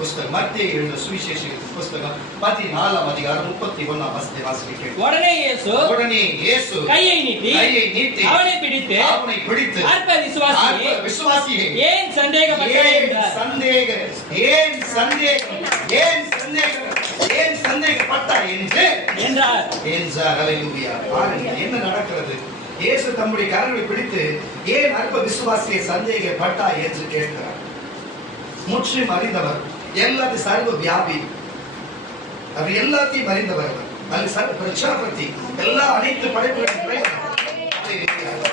புஸ்தகம், மத்தேயு எழுதின சுவிசேஷத்தின் புஸ்தகம் 14ஆம் அதிகாரம் 31ஆம் வசனத்தை வாசிக்கிறேன். உடனே இயேசு கையை நீட்டி அவனை பிடித்து அற்ப விசுவாசியே ஏன் சந்தேகப்பட்டாய் என்றார். ஹல்லேலூயா. பாருங்க என்ன நடக்கிறது. இயேசு தம்முடைய கரங்களை பிடித்து ஏன் அற்ப விசுவாசியை சந்தேகப்பட்டாய் என்று கேட்கிறார். முற்றிலும் அறிந்தவர், எல்லாத்தையும் சர்வ வியாபி, அவர் எல்லாத்தையும் அறிந்தவர், பிரஜாபதி, எல்லா அனைத்து படைப்புகளையும்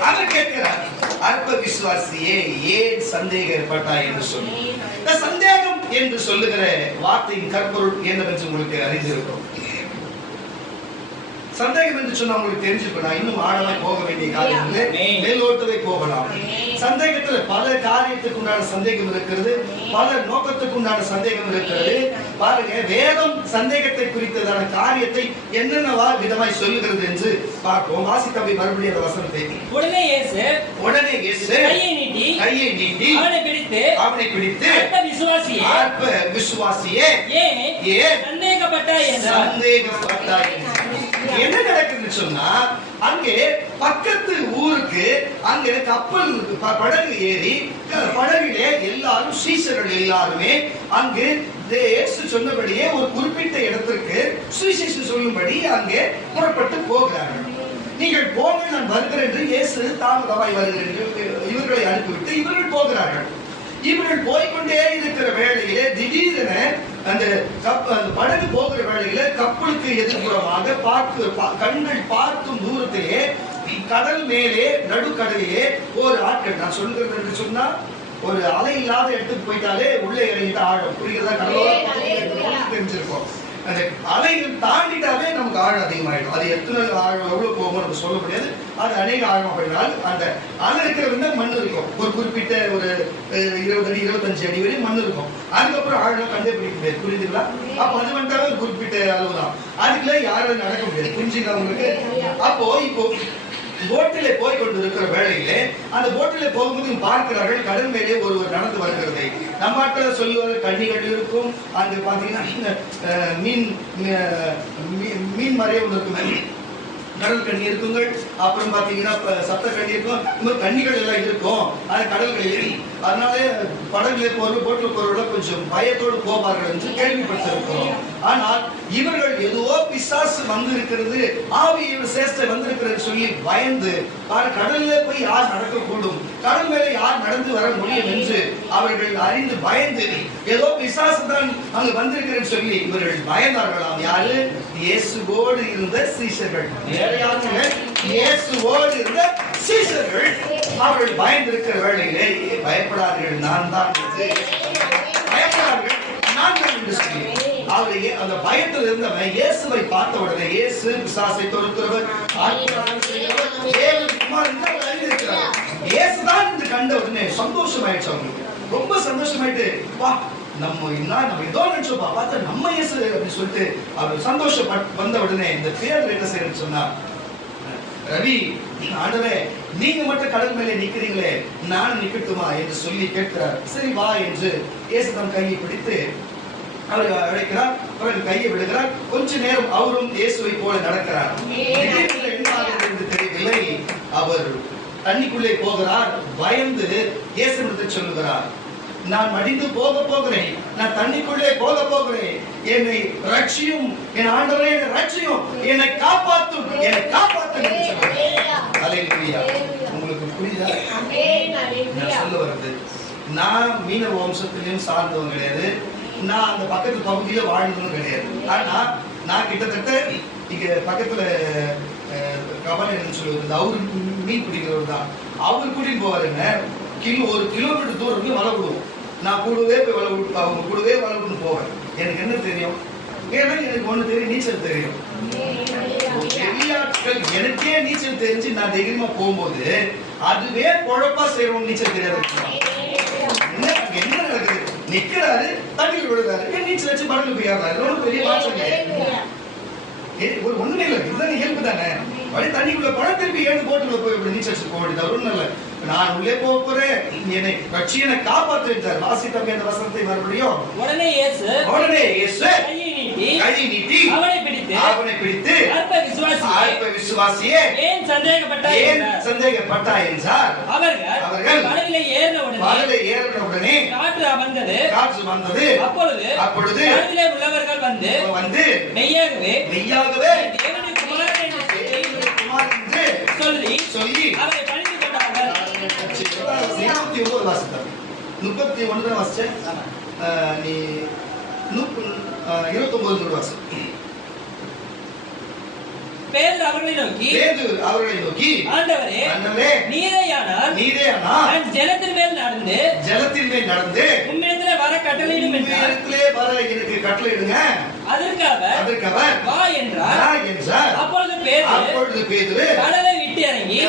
அவர் கேட்கிறார், அற்ப விசுவாசியே ஏன் சந்தேகப்பட்டாய் என்று சொல்லி. இந்த சந்தேகம் என்று சொல்லுகிற வார்த்தையின் கற்பொருள் என்னவென்று உங்களுக்கு அறிந்திருக்கும். சந்தேகம் என்று சொன்னா உங்களுக்கு தெரிஞ்சுக்கணும். இன்னும் ஆழமாய் போக வேண்டிய காரியங்களே மேலோட்டவே போகலாம். சந்தேகத்துல பல காரியத்துக்கு உண்டான சந்தேகம் இருக்கிறது, பல நோக்கத்துக்கு உண்டான சந்தேகம் இருக்கிறது. பாருங்க, வேதம் சந்தேகத்தை குறித்ததான காரியத்தை என்னென்ன விதமாய் சொல்லுகிறது என்று பார்ப்போம். வாசித்தவை மறுபடியும் அந்த வசனத்தை. உடனே இயேசு கையை நீட்டி அவனை பிடித்து அற்ப விசுவாசியே ஏன் சந்தேகப்பட்டாய் என்றார். என்ன நடக்குதுன்னு சொன்னா, அங்கே பக்கத்து ஊருக்கு அங்கே கப்பல் படகு ஏறி, படகிலே எல்லாரும் சீஷர்கள் எல்லாருமே அங்கு இயேசு சொன்னபடியே ஒரு குறிப்பிட்ட இடத்திற்கு சுவிசேஷம் சொல்லும்படி அங்கே புறப்பட்டு போகிறார்கள். நீங்கள் போங்க, நான் வருகிறேன் என்று இயேசு தாமதமாய் வருகிறேன் இவர்களை அனுப்பிவிட்டு இவர்கள் போகிறார்கள். இவர்கள் போய்கொண்டே இருக்கிற வேளையிலே திடீரென அந்த படகு போகிற வேளையில கப்பலுக்கு எதிர்ப்புறமாக கண்கள் பார்க்கும் தூரத்திலே கடல் மேலே நடுக்கடலிலே ஒரு ஆட்கள், நான் சொல்கிறது என்று சொன்னா ஒரு அலை இல்லாத இடத்துக்கு போயிட்டாலே உள்ளே இறங்கிட்டு ஆழம், புரிகிறதா? கடலோர தெரிஞ்சிருக்கோம். அந்த அலைகள் தாண்டிட்டாவே நமக்கு ஆழம் அதிகமாயிடும். அது எத்தனை ஆழம் எவ்வளவு போகும் நமக்கு சொல்ல முடியாது. அது அநேக ஆழம் போயினால் அந்த அலை இருக்கிற மண் இருக்கும். ஒரு குறிப்பிட்ட ஒரு 20 அடி 25 அடி வரை மண் இருக்கும். அதுக்கப்புறம் ஆழம் கண்டுபிடிக்க முடியாது. புரியுதுங்களா? அப்ப அது வந்துட்டாவே ஒரு குறிப்பிட்ட அளவு தான். அதுக்குள்ள யாரும் நடக்க முடியாது. புரிஞ்சுங்களா உங்களுக்கு? அப்போ இப்போ போட்டிலே போய் கொண்டு இருக்கிற வேளையிலே அந்த போட்டிலே போகும்போது பார்க்கிறார்கள் கடல் மேலே ஒருவர் நடந்து வருகிறதை. நம்ம ஆட்கள் சொல்லுவார்கள் கண்ணிகள் இருக்கும், அங்கு பாத்தீங்கன்னா மீன் மறைய ஒன்று இருக்கும், கடல் கண்ணி இருக்குங்கள், அப்புறம் பாத்தீங்கன்னா சப்த கண்ணி இருக்கும், இந்த மாதிரி கண்ணிகள் எல்லாம் இருக்கும் அந்த கடல்களில். அதனால படகுல போட்டில் போறவர்கள் கொஞ்சம் பயத்தோடு போவார்கள் என்று கேள்விப்பட்டிருக்கிறோம். ஆனால் இவர்கள் ஏதோ பிசாசு வந்து இருக்கிறது, ஆவியோட சேஷ்டை வந்திருக்கிறது சொல்லி பயந்து கடல்ல போய் யார் நடக்கக்கூடும், கடல் மேலே யார் நடந்து வர முடியும் என்று அவர்கள் அறிந்து பயந்து ஏதோ பிசாசு தான் அங்கு வந்திருக்கிறேன்னு சொல்லி இவர்கள் பயந்தார்களாம். யாரு? இயேசுவோடு இருந்த சீஷர்கள். இயேசுவோடு இருந்த சீஷர்கள் அவர்கள் பயந்திருக்கிற வேளையிலே பயப்படாதீர்கள், நான் தான் பயப்படாதீர்கள், நான் தான் என்று சொல்லி அவரையே அந்த பயத்தில் இருந்தவன் இயேசுவை பார்த்த உடனே, இயேசு பிசாசை துரத்துறவர், இயேசுதான் என்று கண்ட உடனே சந்தோஷமாயிடுச்சு அவங்களுக்கு. ரொம்ப சந்தோஷமாயிட்டு, வா நம்ம ஏதோ நினைச்சோப்பா, பார்த்தா நம்ம இயேசு அப்படின்னு சொல்லிட்டு அவர் சந்தோஷம் வந்த உடனே இந்த பேர் என்ன செய்யணும்னு சொன்னா, ரவி ஆண்டவரே நீங்க மட்டும் கடல் மேலே நிக்கிறீங்களே, நான் நிக்கட்டுமா என்று சொல்லி கேட்கிறார். சரி வா என்று இயேசு தம் கையை பிடித்து அவர் அழைக்கிறார். பிறகு கையை விடுகிறார். கொஞ்ச நேரம் அவரும் இயேசுவை போல நடக்கிறார். என்று தெரியவில்லை, அவர் தண்ணிக்குள்ளே போகிறார். பயந்து இயேசுவிடத்தை சொல்லுகிறார், நான் மடிந்து போகிறேன், நான் தண்ணிக்குள்ளே போகிறேன், என்னை ரட்சியும், என் ஆண்டவரே என்னை ரட்சியும், என்னை காப்பாற்றும், என்னை காப்பாற்றும் என்று சொல்கிறார். ஹல்லேலூயா. உங்களுக்கு புரியுதா நான் சொல்ல வருது? நான் மீனவ வம்சத்திலையும் சார்ந்தவன் கிடையாது, நான் அந்த பக்கத்து பகுதியில வாழ்ந்ததும் கிடையாது. ஆனா நான் கிட்டத்தட்ட இங்க பக்கத்துல கபாலன் சொல்லுவது, அவரு மீன் பிடிக்கிறவர் தான். அவரு கூட்டிட்டு போவாருங்க, 1 கிலோமீட்டர் தூரம் வலை விடுவோம். நான் கூடவே போய் வலை விட்டு அவங்க கூடவே வலை விட்டு போவேன். எனக்கு என்ன தெரியும்? ஏன்னா எனக்கு ஒண்ணு தெரியும், நீச்சல் தெரியும். எனக்கே நீச்சல் தெரிஞ்சு நான் தைரியமா போகும்போது அதுவே குழப்பா செய்யறோம். நீச்சல் தெரியாது என்ன நடக்குது? நிக்கிறாரு, தண்ணியில் விடுறாரு, நீச்சல் வச்சு படகு போயாதாரு. ஒன்றும் பெரிய மாற்றம் ஒண்ணுமே இல்லை, இதுதான் இயல்பு தானே. அப்படி தண்ணிக்குள்ள படம் திருப்பி ஏழு போட்டுக்குள்ள போய் நீச்சல் வச்சு போக வேண்டியது ஒன்றும் இல்லை. நான் உள்ளே போகிறேன், என்னை ரட்சியனை காப்பாற்று என்றார். வாசித்தோம் அந்த வசனத்தை மறுபடியும். உடனே இயேசு கையை நீட்டி அவனை பிடித்து அற்ப விசுவாசியே ஏன் சந்தேகப்பட்டாய் என்றார். அவர்கள் படகிலே ஏறின உடனே காற்று வந்தது. அப்பொழுது படகிலே உள்ளவர்கள் வந்து மெய்யாகவே தேவனுடைய குமாரன் என்று சொல்லி அவரை பணிந்து கொண்டார்கள். 29 வாசித்தார். 31 தான் வாசிச்சேன். நீ 29 வாசி. பேதுரு அவர்களை நோக்கி ஆண்டவரே நீரேயானால் நான் ஜலத்தின் மேல் நடந்து உம்மிடத்திலே வர கட்டளையிடும் என்றார். எனக்கு கட்டளையிடுங்க. அதற்கு அவர் வா என்றார். அப்பொழுது பேதுரு கடலை விட்டு இறங்கி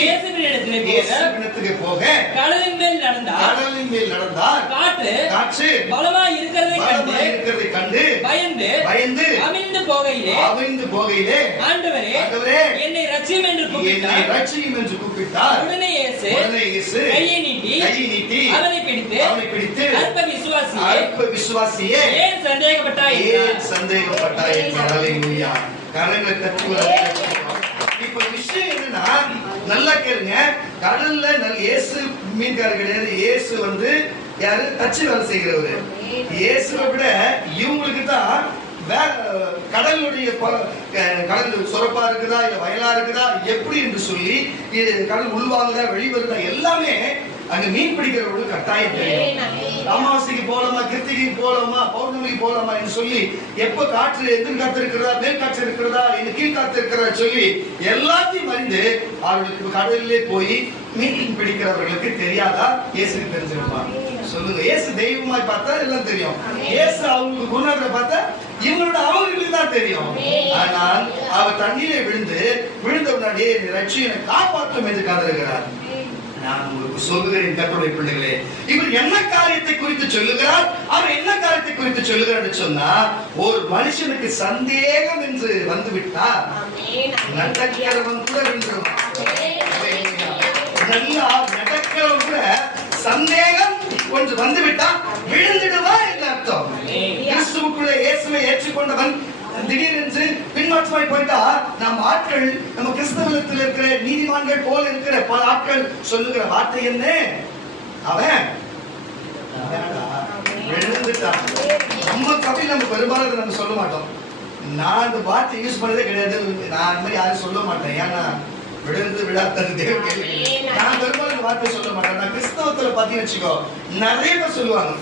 இயேசுவினிடத்திலே போக கடலின் மேல் நடந்தார். காற்று பலமாய் இருக்கிறதை கண்டு பயந்து அமிழ்ந்து போகையிலே ஆண்டவரே என்னை ரட்சியும் என்று கூப்பிட்டார். உடனே இயேசு கையை நீட்டி அவனை பிடித்து அற்ப விசுவாசியே ஏன் சந்தேகப்பட்டாய் என்றார். ஹல்லேலூயா. கரங்களை தட்டி இப்ப விஷயம் என்னன்னா, நல்லா கேளுங்க. கடல்ல இயேசு மீன்காரர் கிடையாது. இயேசு யாரு? தச்சு வேலை செய்கிறவரு. இயேசுவை விட இவங்களுக்கு தான் கடலுடைய கடல் சுரப்பா இருக்குதா இல்ல வயலா இருக்குதா எப்படி என்று சொல்லி கடல் உள்வாங்குதா வெளிவருதா எல்லாமே அங்க மீன் பிடிக்கிறவங்களுக்கு கட்டாயம் தெரியும். அமாவாசைக்கு போலாமா, கிருத்திகைக்கு போலாமா, பௌர்ணமிக்கு போலாமா என்று சொல்லி எப்ப காற்று எதிர்காத்து இருக்கிறதா, மேல் காற்று இருக்கிறதா, கீழ் காத்து இருக்கிறதா சொல்லி எல்லாத்தையும் அறிந்து அவர்களுக்கு கடலிலே போய் மீன் பிடிக்கிறவர்களுக்கு தெரியாதா? இயேசுக்கு தெரிஞ்சிருப்பா? சொல்லுங்க. இயேசு தெய்வமாய் பார்த்தா எல்லாம் தெரியும். இயேசு அவங்களுக்கு குருநாதரை பார்த்தா இவங்களோட அவர்களுக்கு தான் தெரியும். ஆனால் அவர் தண்ணீரை விழுந்த முன்னாடியே ரட்சியனை காப்பாற்றும் என்று கதறுகிறார். நான் உங்களுக்கு சொல்லுகிறேன் கர்த்தருடைய பிள்ளைகளே, இவர் என்ன காரியத்தை குறித்து சொல்லுகிறார், அவர் என்ன காரியத்தை குறித்து சொல்லுகிறார் சொன்னா, ஒரு மனுஷனுக்கு சந்தேகம் என்று வந்துவிட்டார் நடக்கிறவன் கூட விழுந்துருவான். நல்லா நடக்கிறவன் கூட சந்தேகம் கொஞ்சம் வந்துவிட்டா விழுந்துடுவா என்று அர்த்தம். கிறிஸ்துவுக்குள்ள இயேசுவை ஏற்றுக்கொண்டவன் திடீரென்று பின்மாற்றமாய் போயிட்டா நம்ம கிறிஸ்தவத்தில் இருக்கிற நீதிமான்கள் போல இருக்கிற பல ஆட்கள் சொல்லுகிற வார்த்தை என்ன? அவன் விழுந்துட்டான். நம்ம கவியில் நம்ம பெரும்பாலும் நம்ம சொல்ல மாட்டோம். நான் அந்த வார்த்தை யூஸ் பண்ணதே கிடையாது. நான் அந்த மாதிரி யாரும் சொல்ல மாட்டேன். ஏன்னா விழுந்து விழாத்தது தேவை. நான் பெரும்பாலும் வார்த்தை சொல்ல மாட்டேன். நான் கிறிஸ்தவத்துல பாத்தீங்கன்னு வச்சுக்கோ, நிறைய பேர் சொல்லுவாங்க.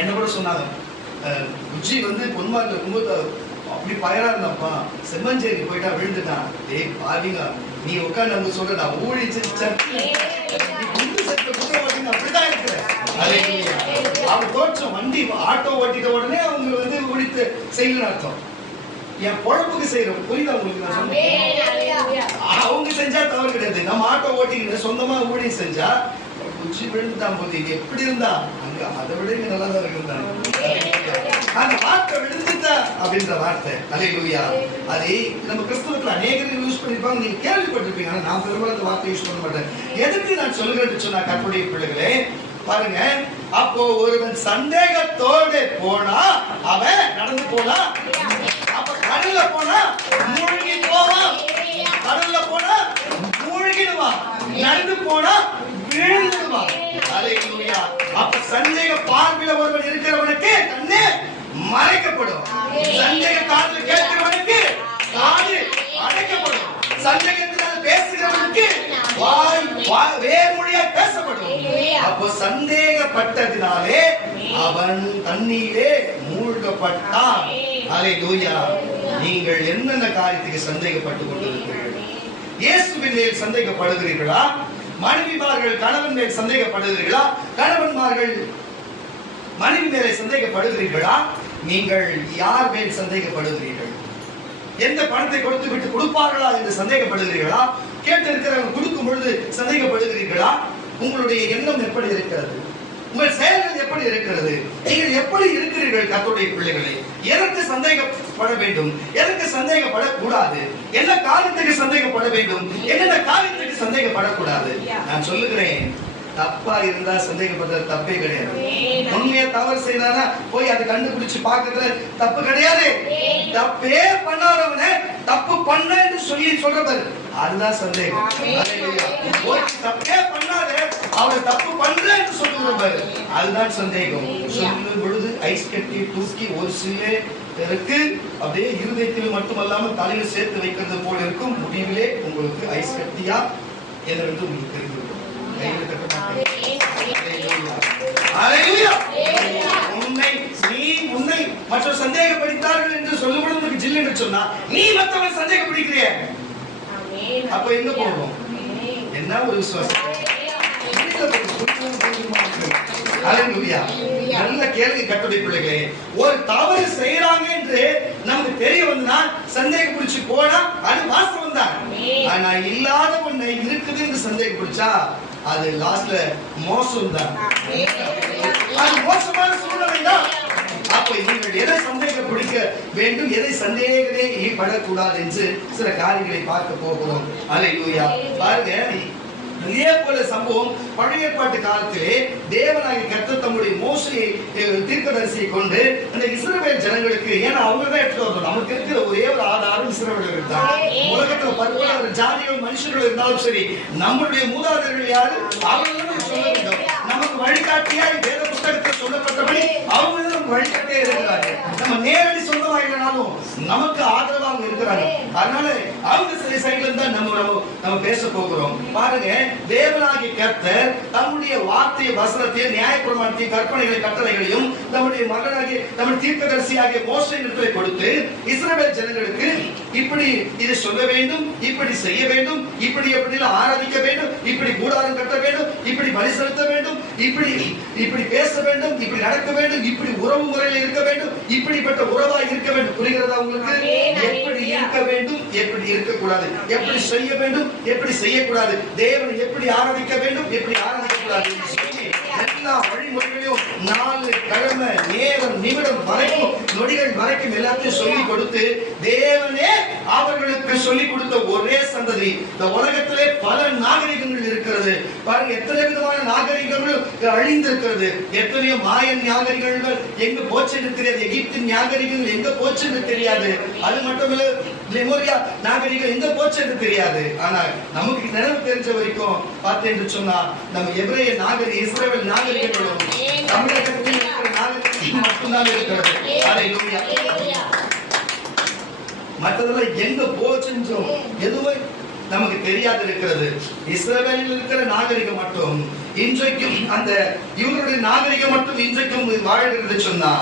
என்ன கூட சொன்னாங்க, உச்சி பொன்மார்ல இருக்கும்போது அப்படி பயரா இருந்தாப்பா, செம்மஞ்சேரி போயிட்டா விழுந்துட்டான். பாவிங்க, நீ உட்காந்து நம்ம சொல்ற நான் ஊழிச்சு அப்படிதான் இருக்கிற. அவன் தோற்றம் வண்டி ஆட்டோ ஓட்டிட்ட உடனே அவங்க ஊழித்து செய்யணும் அர்த்தம். என் பொழப்புக்கு செய்யறோம். புரியுதா உங்களுக்கு? நான் சொன்னேன் அவங்க செஞ்சா தவறு கிடையாது. நம்ம ஆட்டோ ஓட்டிக்கிட்டு சொந்தமா ஊழியம் செஞ்சா உச்சி விழுந்துட்டான் போது இங்க எப்படி இருந்தா அங்க அதை விட இங்க நல்லா தான் இருந்தாங்க. அந்த வார்த்தை விழுந்துட்டா அப்படின்ற வார்த்தை. ஹல்லேலூயா. அதை நம்ம கிறிஸ்தவத்துல அநேகர்கள் யூஸ் பண்ணிருப்பாங்க. நீங்க கேள்விப்பட்டிருப்பீங்க. ஆனா நான் பெரும்பாலும் அந்த வார்த்தை யூஸ் பண்ண மாட்டேன். எதுக்கு நான் சொல்லுகிறேன்னு சொன்னா, கர்த்தருடைய பிள்ளைகளே பாருங்க, அப்போ ஒருவன் சந்தேகத்தோடு போனா அவன் நடந்து போனா, அப்ப கடல்ல போனா மூழ்கி போவான். கடல்ல போனா மூழ்கிடுவான். நடந்து போனா விழுந்துடுவான். ஹல்லேலூயா. அப்ப சந்தேக பார்வையில ஒருவன் இருக்கிறவனுக்கு கண்ணு மறைக்கப்படும். சந்தேக காதுல கேட்கிறவனுக்கு காது அடைக்கப்படும். சந்தேகத்தினால் பேசுகிறவனுக்கு வாய் வேர்மொழியா பேசப்படும். அப்போ சந்தேகப்பட்டதினாலே அவன் தண்ணீரே மூழ்கப்பட்டான். ஹல்லேலூயா. நீங்கள் என்னென்ன காரியத்துக்கு சந்தேகப்பட்டுக் கொண்டிருக்கிறீர்கள்? இயேசுவின் மேல் சந்தேகப்படுகிறீர்களா? மனைவிமார்கள் கணவன் மேல் சந்தேகப்படுகிறீர்களா? கணவன்மார்கள் மனைவி மேலே சந்தேகப்படுகிறீர்களா? நீங்கள் யார் மேல் சந்தேகப்படுகிறீர்கள்? எந்த பணத்தை கொடுத்து விட்டு கொடுப்பார்களா என்று சந்தேகப்படுகிறீர்களா? கேட்டு இருக்கிறவங்க கொடுக்கும் பொழுது சந்தேகப்படுகிறீர்களா? உங்களுடைய எண்ணம் எப்படி இருக்கிறது? உங்கள் செயல்கள் எப்படி இருக்கிறது? நீங்கள் எப்படி இருக்கிறீர்கள்? கர்த்தருடைய பிள்ளைகளே, எதற்கு சந்தேகப்பட வேண்டும், எதற்கு சந்தேகப்படக்கூடாது, என்ன காரியத்துக்கு சந்தேகப்பட வேண்டும், என்னென்ன காரியத்துக்கு சந்தேகப்படக்கூடாது. நான் சொல்லுகிறேன், தப்பா இருந்தா சந்தேகப்படுறது தப்பே கிடையாது. உண்மையா தவறு செய்தானா போய் அதை கண்டுபிடிச்சு பாக்குறது தப்பு கிடையாது. தப்பே பண்ணாதவன தப்பு பண்ண என்று சொல்லி சொல்றவர் அதுதான் சந்தேகம். போய் தப்பே பண்ணாத அவனை தப்பு பண்ற என்று சொல்லுறவர் அதுதான் சந்தேகம். சொல்லும் பொழுது ஐஸ் கட்டி தூக்கி ஒரு சிலருக்கு அப்படியே இருதயத்தில் மட்டுமல்லாமல் தலையில் சேர்த்து வைக்கிறது போல இருக்கும். முடிவிலே உங்களுக்கு ஐஸ் கட்டியா என்று உங்களுக்கு தெரிந்து உன்னை மற்ற சந்தேகப்படுத்தார்கள் என்று சொல்லும்போது ஜில் என்று சொன்னா நீ மற்றவன் சந்தேகப்படுகிறிய அப்ப எங்க போகும்? என்ன ஒரு விசுவாசம்! நல்ல கேள்வி கட்டுரை பிள்ளைகளே. ஒரு தவறு செய்யறாங்க என்று நமக்கு தெரிய வந்தா சந்தேகம் பிடிச்சு போனா அது வாஸ்தவம் தான். ஆனா இல்லாத ஒண்ணு இருக்குது என்று சந்தேகம் பிடிச்சா அது லாஸ்ட்ல மோசம் தான். அது மோசமான சூழ்நிலை தான். அப்ப நீங்கள் எதை சந்தேகம் பிடிக்க வேண்டும், எதை சந்தேகமே படக்கூடாது என்று சில காரியங்களை பார்க்க போகிறோம். அல்லேலூயா. பாருங்க, இதே போல சம்பவம் பழைய ஏற்பாட்டு காலத்திலே தேவனாகிய கர்த்தர் தம்முடைய மோசேயை தீர்க்கதரிசியை கொண்டு அந்த இஸ்ரவேல் ஜனங்களுக்கு, ஏன்னா அவங்க தான் எடுத்து வரணும், நமக்கு இருக்கிற ஒரே ஒரு ஆதாரம் இஸ்ரவேலர்கள் தான். உலகத்துல பற்பல ஜாதிகள் மனுஷர்கள் இருந்தாலும் சரி, நம்முடைய மூதாதையர்கள் யாரு அவர்களும் சொல்ல வேண்டும். நமக்கு வழிகாட்டியாய் வேத புத்தகத்தில் சொல்லப்பட்டபடி அவங்க நமக்கு வழிகாட்டியா இருக்கிறாங்க. நம்ம நேரடி சொந்தமாயினாலும் நமக்கு ஆதரவாக இருக்கிறாங்க. அதனால அவங்க சில சைட்ல தான் நம்ம பேச போகிறோம். பாருங்க, தேவனாகிய கர்த்தர் தம்முடைய வார்த்தையை, வசனத்தை, நியாயப்பிரமாணத்தை, கற்பனைகளை, கட்டளைகளையும் நம்முடைய மகனாகிய நம்முடைய தீர்க்கதரிசியாகிய மோசேயிடத்திலே கொடுத்து இஸ்ரவேல் ஜனங்களுக்கு இப்படி இதை சொல்ல வேண்டும், இப்படி செய்ய வேண்டும், இப்படி ஆராதிக்க வேண்டும், இப்படி கூடாரம் கட்ட வேண்டும், இப்படி பலி செலுத்த வேண்டும், இப்படி பேச வேண்டும், இப்படி நடக்க வேண்டும், இப்படி உறவு முறையில் இருக்க வேண்டும், இப்படிப்பட்ட உறவாக இருக்க வேண்டும். புரிகிறதா உங்களுக்கு? எப்படி இருக்க வேண்டும், எப்படி இருக்கக்கூடாது, எப்படி செய்ய வேண்டும், எப்படி செய்யக்கூடாது, தேவனை எப்படி ஆராதிக்க வேண்டும், எப்படி ஆராதிக்க கூடாது, எல்லா வழிமுறைகளையும் 4 கிழமை நேரம் நிமிடம் வரைக்கும் நொடிகள் வரைக்கும் எல்லாத்தையும் சொல்லி கொடுத்து தேவனே அவர்களுக்கு சொல்லிக் கொடுத்த ஒரே சந்ததி. இந்த உலகத்திலே பல நாகரிகங்கள் இருக்கிறது. பாருங்க, எத்தனை விதமான நாகரிகங்கள் அழிந்திருக்கிறது. எத்தனையோ மாயன் நாகரிகங்கள் எங்க போச்சுன்னு தெரியாது, எகிப்தின் நாகரிகங்கள் எங்க போச்சுன்னு தெரியாது, அது மட்டுமில்ல லெமோரியா நாகரிகம் எங்க போச்சுன்னு தெரியாது. ஆனா நமக்கு நினைவு தெரிஞ்ச வரைக்கும் பார்த்தேன்னு சொன்னா நம்ம எபிரேய நாகரிகம், இஸ்ரவேல் நாகரிகங்களும் தமிழகத்தில் இருக்கிற நாகரிகம் மட்டும்தான் இருக்கிறது. அல்லேலூயா. மற்றதெல்லாம் எங்க போச்சுன்னு எதுவும் நமக்கு தெரியாது இருக்கிறது. இஸ்ரவேலில் இருக்கிற நாகரிகம் மட்டும் இன்றைக்கும், அந்த இவருடைய நாகரிகம் மட்டும் இன்றைக்கும் வாழ்கிறது சொன்னா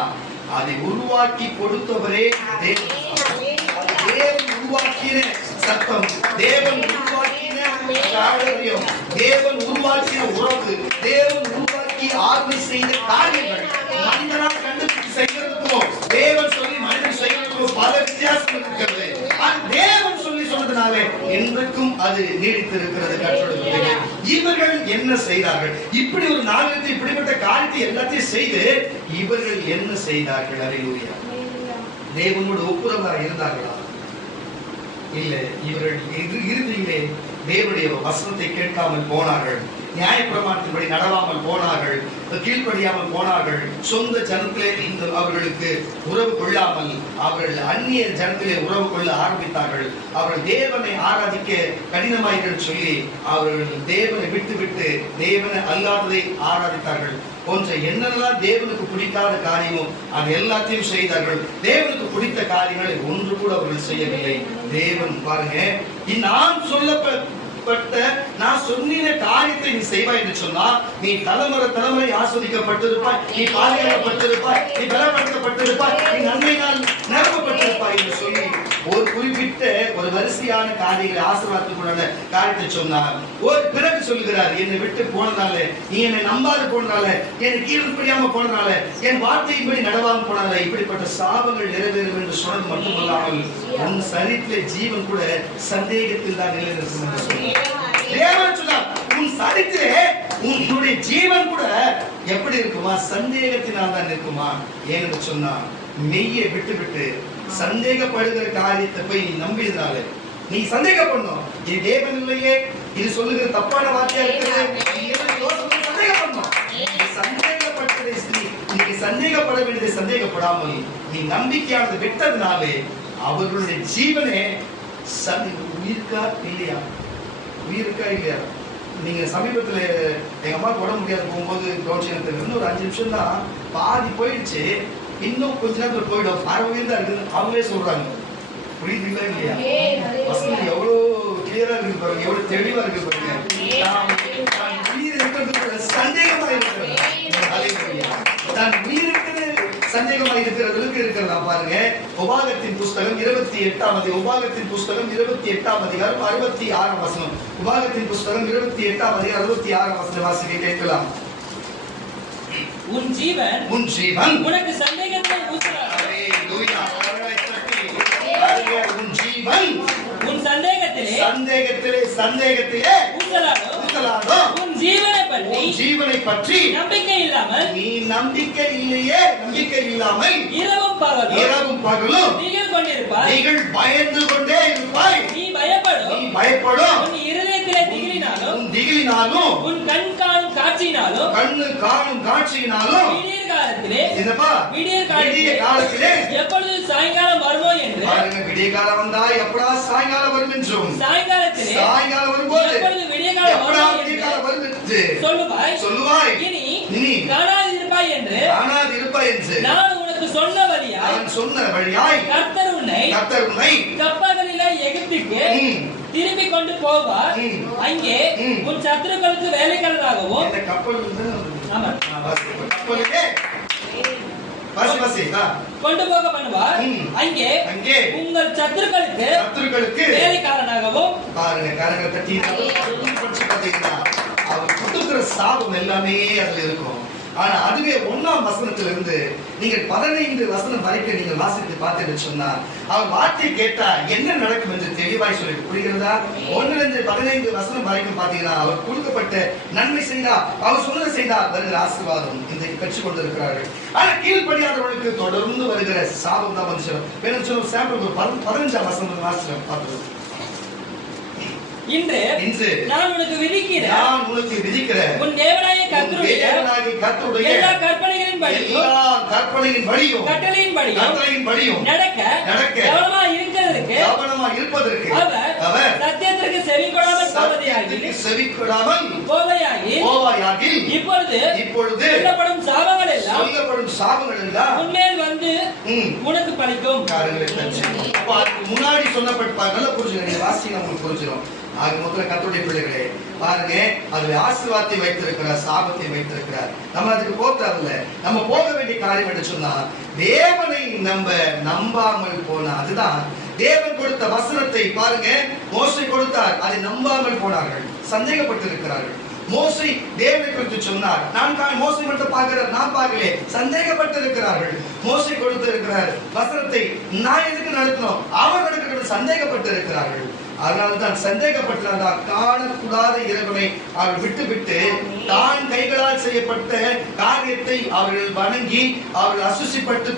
அதை உருவாக்கி கொடுத்தவரே தேவன். தேவன் உருவாக்கின சத்தம், தேவன் உருவாக்கின காரியம், தேவன் உருவாக்கின உறவு, தேவன் உருவாக்கி ஆர்வம் செய்த காரியங்கள் மனிதனால் கண்டுபிடிச்சு செய்யறதுக்கும் தேவன் சொல்லி மனிதன் செய்யறதுக்கும் பல வித்தியாசம் இருக்கிறது. அது தேவன் சொல்லி சொன்னதுனால இன்றைக்கும் அது நீடித்திருக்கிறது. கற்றுடைய இவர்கள் என்ன செய்தார்கள்? இப்படி ஒரு நாகரிகத்தை, இப்படிப்பட்ட காரியத்தை எல்லாத்தையும் செய்து இவர்கள் என்ன செய்தார்கள்? அல்லேலூயா. தேவனோடு ஒப்புரவாக இருந்தார்களா? இல்லை. இவர்கள் இறுதியிலே தேவனுடைய வசனத்தை கேட்காமல் போனார்கள், நியாயப்பிரமாணத்தின்படி நடவாமல் போனார்கள், கீழ்ப்படியாமல் போனார்கள், சொந்த ஜனத்திலே அவர்களுக்கு உறவு கொள்ளாமல் அவர்கள் அந்நிய ஜனத்திலே உறவு கொள்ள ஆரம்பித்தார்கள். அவர்கள் தேவனை ஆராதிக்க கடினமாயிர்கள் சொல்லி அவர்கள் தேவனை விட்டு தேவனை அல்லாததை ஆராதித்தார்கள். போன்ற என்னெல்லாம் தேவனுக்கு பிடிக்காத காரியமோ அது எல்லாத்தையும் செய்தார்கள். தேவனுக்கு பிடித்த காரியங்களை ஒன்று கூட அவர்கள் செய்யவில்லை. தேவன் பாருங்க, நான் நான் சொன்ன காரியத்தை நீ செய்வாய் என்று சொன்னா நீ தலைமுறை ஆஸ்வதிக்கப்பட்டிருப்பாய், நீ பாதுகாக்கப்பட்டிருப்பாய், நீ பலப்படுத்தப்பட்டிருப்பாய், நீ நன்மையினால் நிரப்பப்பட்டிருப்பாய் என்று சொல்லி ஒரு குறிப்பிட்ட ஒரு வரிசையான காரியங்களை ஆசீர்வாதத்துக்குள்ள காரியத்தை சொன்னார். ஒரு பிறகு சொல்கிறார், என்னை விட்டு போனதால, நீ என்னை நம்பாது போனதால, என்னை கீழ்ப்படியாம போனதால, என் வார்த்தையின்படி நடவாம போனதால இப்படிப்பட்ட சாபங்கள் நிறைவேறும் என்று சொன்னது மட்டுமல்லாமல் உன் சரீரத்திலே ஜீவன் கூட சந்தேகத்தில் தான் நிலைநிற்கும் என்று சொன்னார். தேவன் சொன்னார், உன் சரீரத்திலே உன்னுடைய ஜீவன் கூட எப்படி இருக்குமா? சந்தேகத்தினால் தான் இருக்குமா? ஏன்னு சொன்னா மெய்யை விட்டு சந்தேகப்படுகிற காரியத்தை போய் நீ நம்பியதால நீ சந்தேகப்படணும். இது தேவன் இல்லையே, இது சொல்லுகிற தப்பான வார்த்தையா இருக்கிறது. சந்தேகம் பண்ணணும். சந்தேகப்பட்டதை நீங்க சந்தேகப்பட வேண்டியதை சந்தேகப்படாமல் நீ நம்பிக்கையானது விட்டதுனாலே அவர்களுடைய ஜீவனே உயிருக்கா இல்லையா, உயிருக்கா இல்லையா. நீங்க சமீபத்துல எங்க அம்மாவுக்கு உடம்பு முடியாது போகும்போது கவனிச்சு இன்னும் ஒரு 5 நிமிஷம் தான் பாதி போயிடுச்சு, இன்னும் கொஞ்ச நேரத்துல போயிடும், அரை உயிர் தான் இருக்குது அவங்களே சொல்றாங்க. புரியுதுங்களா இல்லையா? வசனம் எவ்வளவு கிளியரா இருக்கு பாருங்க, எவ்வளவு தெளிவா இருக்கு பாருங்க. உயிர் இருக்கிறது சந்தேகமா இருக்கிறது, தான் உயிர் இருக்கிறது சந்தேகமா இருக்கிறதுக்கு இருக்கிறதா பாருங்க. உபாகத்தின் புஸ்தகம் 28 உபாகத்தின் புஸ்தகம் 28 அதிகாரம் 66 வசனம். உபாகத்தின் புஸ்தகம் 28 அதிகாரம் 66 வசனம் வாசிக்க கேட்கலாம். உன் ஜீவன் உனக்கு சந்தேகத்தை ஊசலாடும். ஹalleluya. உன் ஜீவன் உன் சந்தேகத்திலே ஊசலாடும். உன் ஜீவனை பற்றி நம்பிக்கை இல்லாமல் இரவும் பகலும் நீங்கள் பயந்து கொண்டே இருப்பாய். நீ பயப்படும். உன் இருதயத்திலே திகிலினாலும் உன் கண் காணும் காட்சியினாலும் விடிய காலத்திலே எப்பொழுது சாயங்காலம் வருமோ என்று பாருங்க. விடிய காலம் வந்தா எப்படா சாயங்காலம் வரும் என்றும், சாயங்காலம் வரும்போது எப்பொழுது விடிய காலம் வரும் என்று சொல்லுவாய். இனி காணாதிருப்பாய் என்று நான் உனக்கு சொன்ன வழியாய் கர்த்தர் உன்னை கப்பல்களிலே எகிப்துக்கு திரும்பி கொண்டு போவார். அங்கே உன் சத்துருக்களுக்கு வேலைக்காரராகவும் கொண்டு போக பண்ணுவார். அங்கே உங்கள் சத்துருக்களுக்கு வேலைக்காரனாகவும் அவர் கொடுக்கிற சாபம் எல்லாமே அதுல இருக்கும். ஆனா அதுவே 1ஆம் வசனத்திலிருந்து நீங்கள் 15 வசனம் வரைக்கும் நீங்கள் வாசித்து பார்த்தீங்கன்னு சொன்னா அவர் வார்த்தை கேட்டா என்ன நடக்கும் என்று தெளிவாய் சொல்லி புரிகிறதா? 1லிருந்து 15 வசனம் வரைக்கும் பாத்தீங்கன்னா அவர் கொடுக்கப்பட்ட நன்மை செய்தா, அவர் சொன்னதை செய்தா வருகிற ஆசீர்வாதம் இன்றைக்கு பெற்றுக் கொண்டிருக்கிறார்கள். ஆனா கீழ்ப்படியாதவர்களுக்கு தொடர்ந்து வருகிற சாபம் தான் வந்து வேணும் சொல்லும். சாம்பிள் ஒரு 15ஆம் வசனம் வாசிக்கிறோம் பார்த்து. இன்று நான் உனக்கு விதிக்கிற உன் தேவனாகிய கர்த்தருடைய எல்லா கற்பனைகளின்படியும் கட்டளையின்படியும் நடக்க கவனமாய் இருப்பதற்கு அவர் சத்தியத்திற்கு செவிகொடாமல் போவாயாகி இப்பொழுது சொல்லப்படும் சாபங்கள் எல்லாம் உன்மேல் வந்து உனக்கு பலிக்கும். முன்னாடி சொன்னப்பட்ட நல்லா புரிஞ்சுங்க, வாசி நம்மளுக்கு புரிஞ்சிடும். ஆக முதல்ல கர்த்தருடைய பிள்ளைகளே பாருங்க, அதுல ஆசீர்வாதத்தை வைத்திருக்கிறார், சாபத்தை வைத்திருக்கிறார். நம்ம அதுக்கு போறதில்ல. நம்ம போக வேண்டிய காரியம் என்று சொன்னா தேவனை நம்பாமல் போனா அதுதான். தேவன் கொடுத்த வசனத்தை பாருங்க, மோசே கொடுத்தார், அதை நம்பாமல் போனார்கள், சந்தேகப்பட்டு இருக்கிறார்கள். மோசே தேவனை குறித்து சொன்னார், நான் மோசே மட்டும் பார்க்கிறார், நான் பார்க்கல, சந்தேகப்பட்டு இருக்கிறார்கள். மோசே கொடுத்திருக்கிறார் வசனத்தை, நான் எதுக்கு நடத்தணும், அவர் நடக்கிறது சந்தேகப்பட்டு இருக்கிறார்கள். அதனால்தான் சந்தேகப்பட்டதால் காணக்கூடாத இறைவனை அவர்கள் விட்டு தான் கைகளால் செய்யப்பட்ட காரியத்தை அவர்கள் வணங்கி அவர்கள் அசுசிப்பட்டு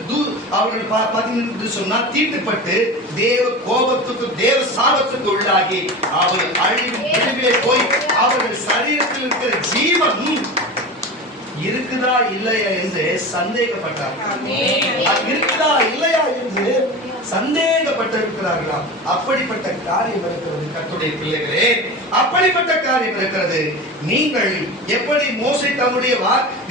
அவர்கள் பார்த்தீங்கன்னு சொன்னா தீட்டுப்பட்டு தேவ கோபத்துக்கு தேவ சாபத்துக்கு உள்ளாகி அவர்கள் அழிவிலே போய் அவர்கள் சரீரத்தில் இருக்கிற ஜீவன் இருக்குதா இல்லையா என்று சந்தேகப்பட்டார். இருக்குதா இல்லையா என்று சந்தேகப்பட்டிருக்கிறார்களாம். அப்படிப்பட்ட காரியம் இருக்கிறது கர்த்தருடைய பிள்ளைகளே, அப்படிப்பட்ட காரியம் இருக்கிறது. நீங்கள் எப்படி மோசே தம்முடைய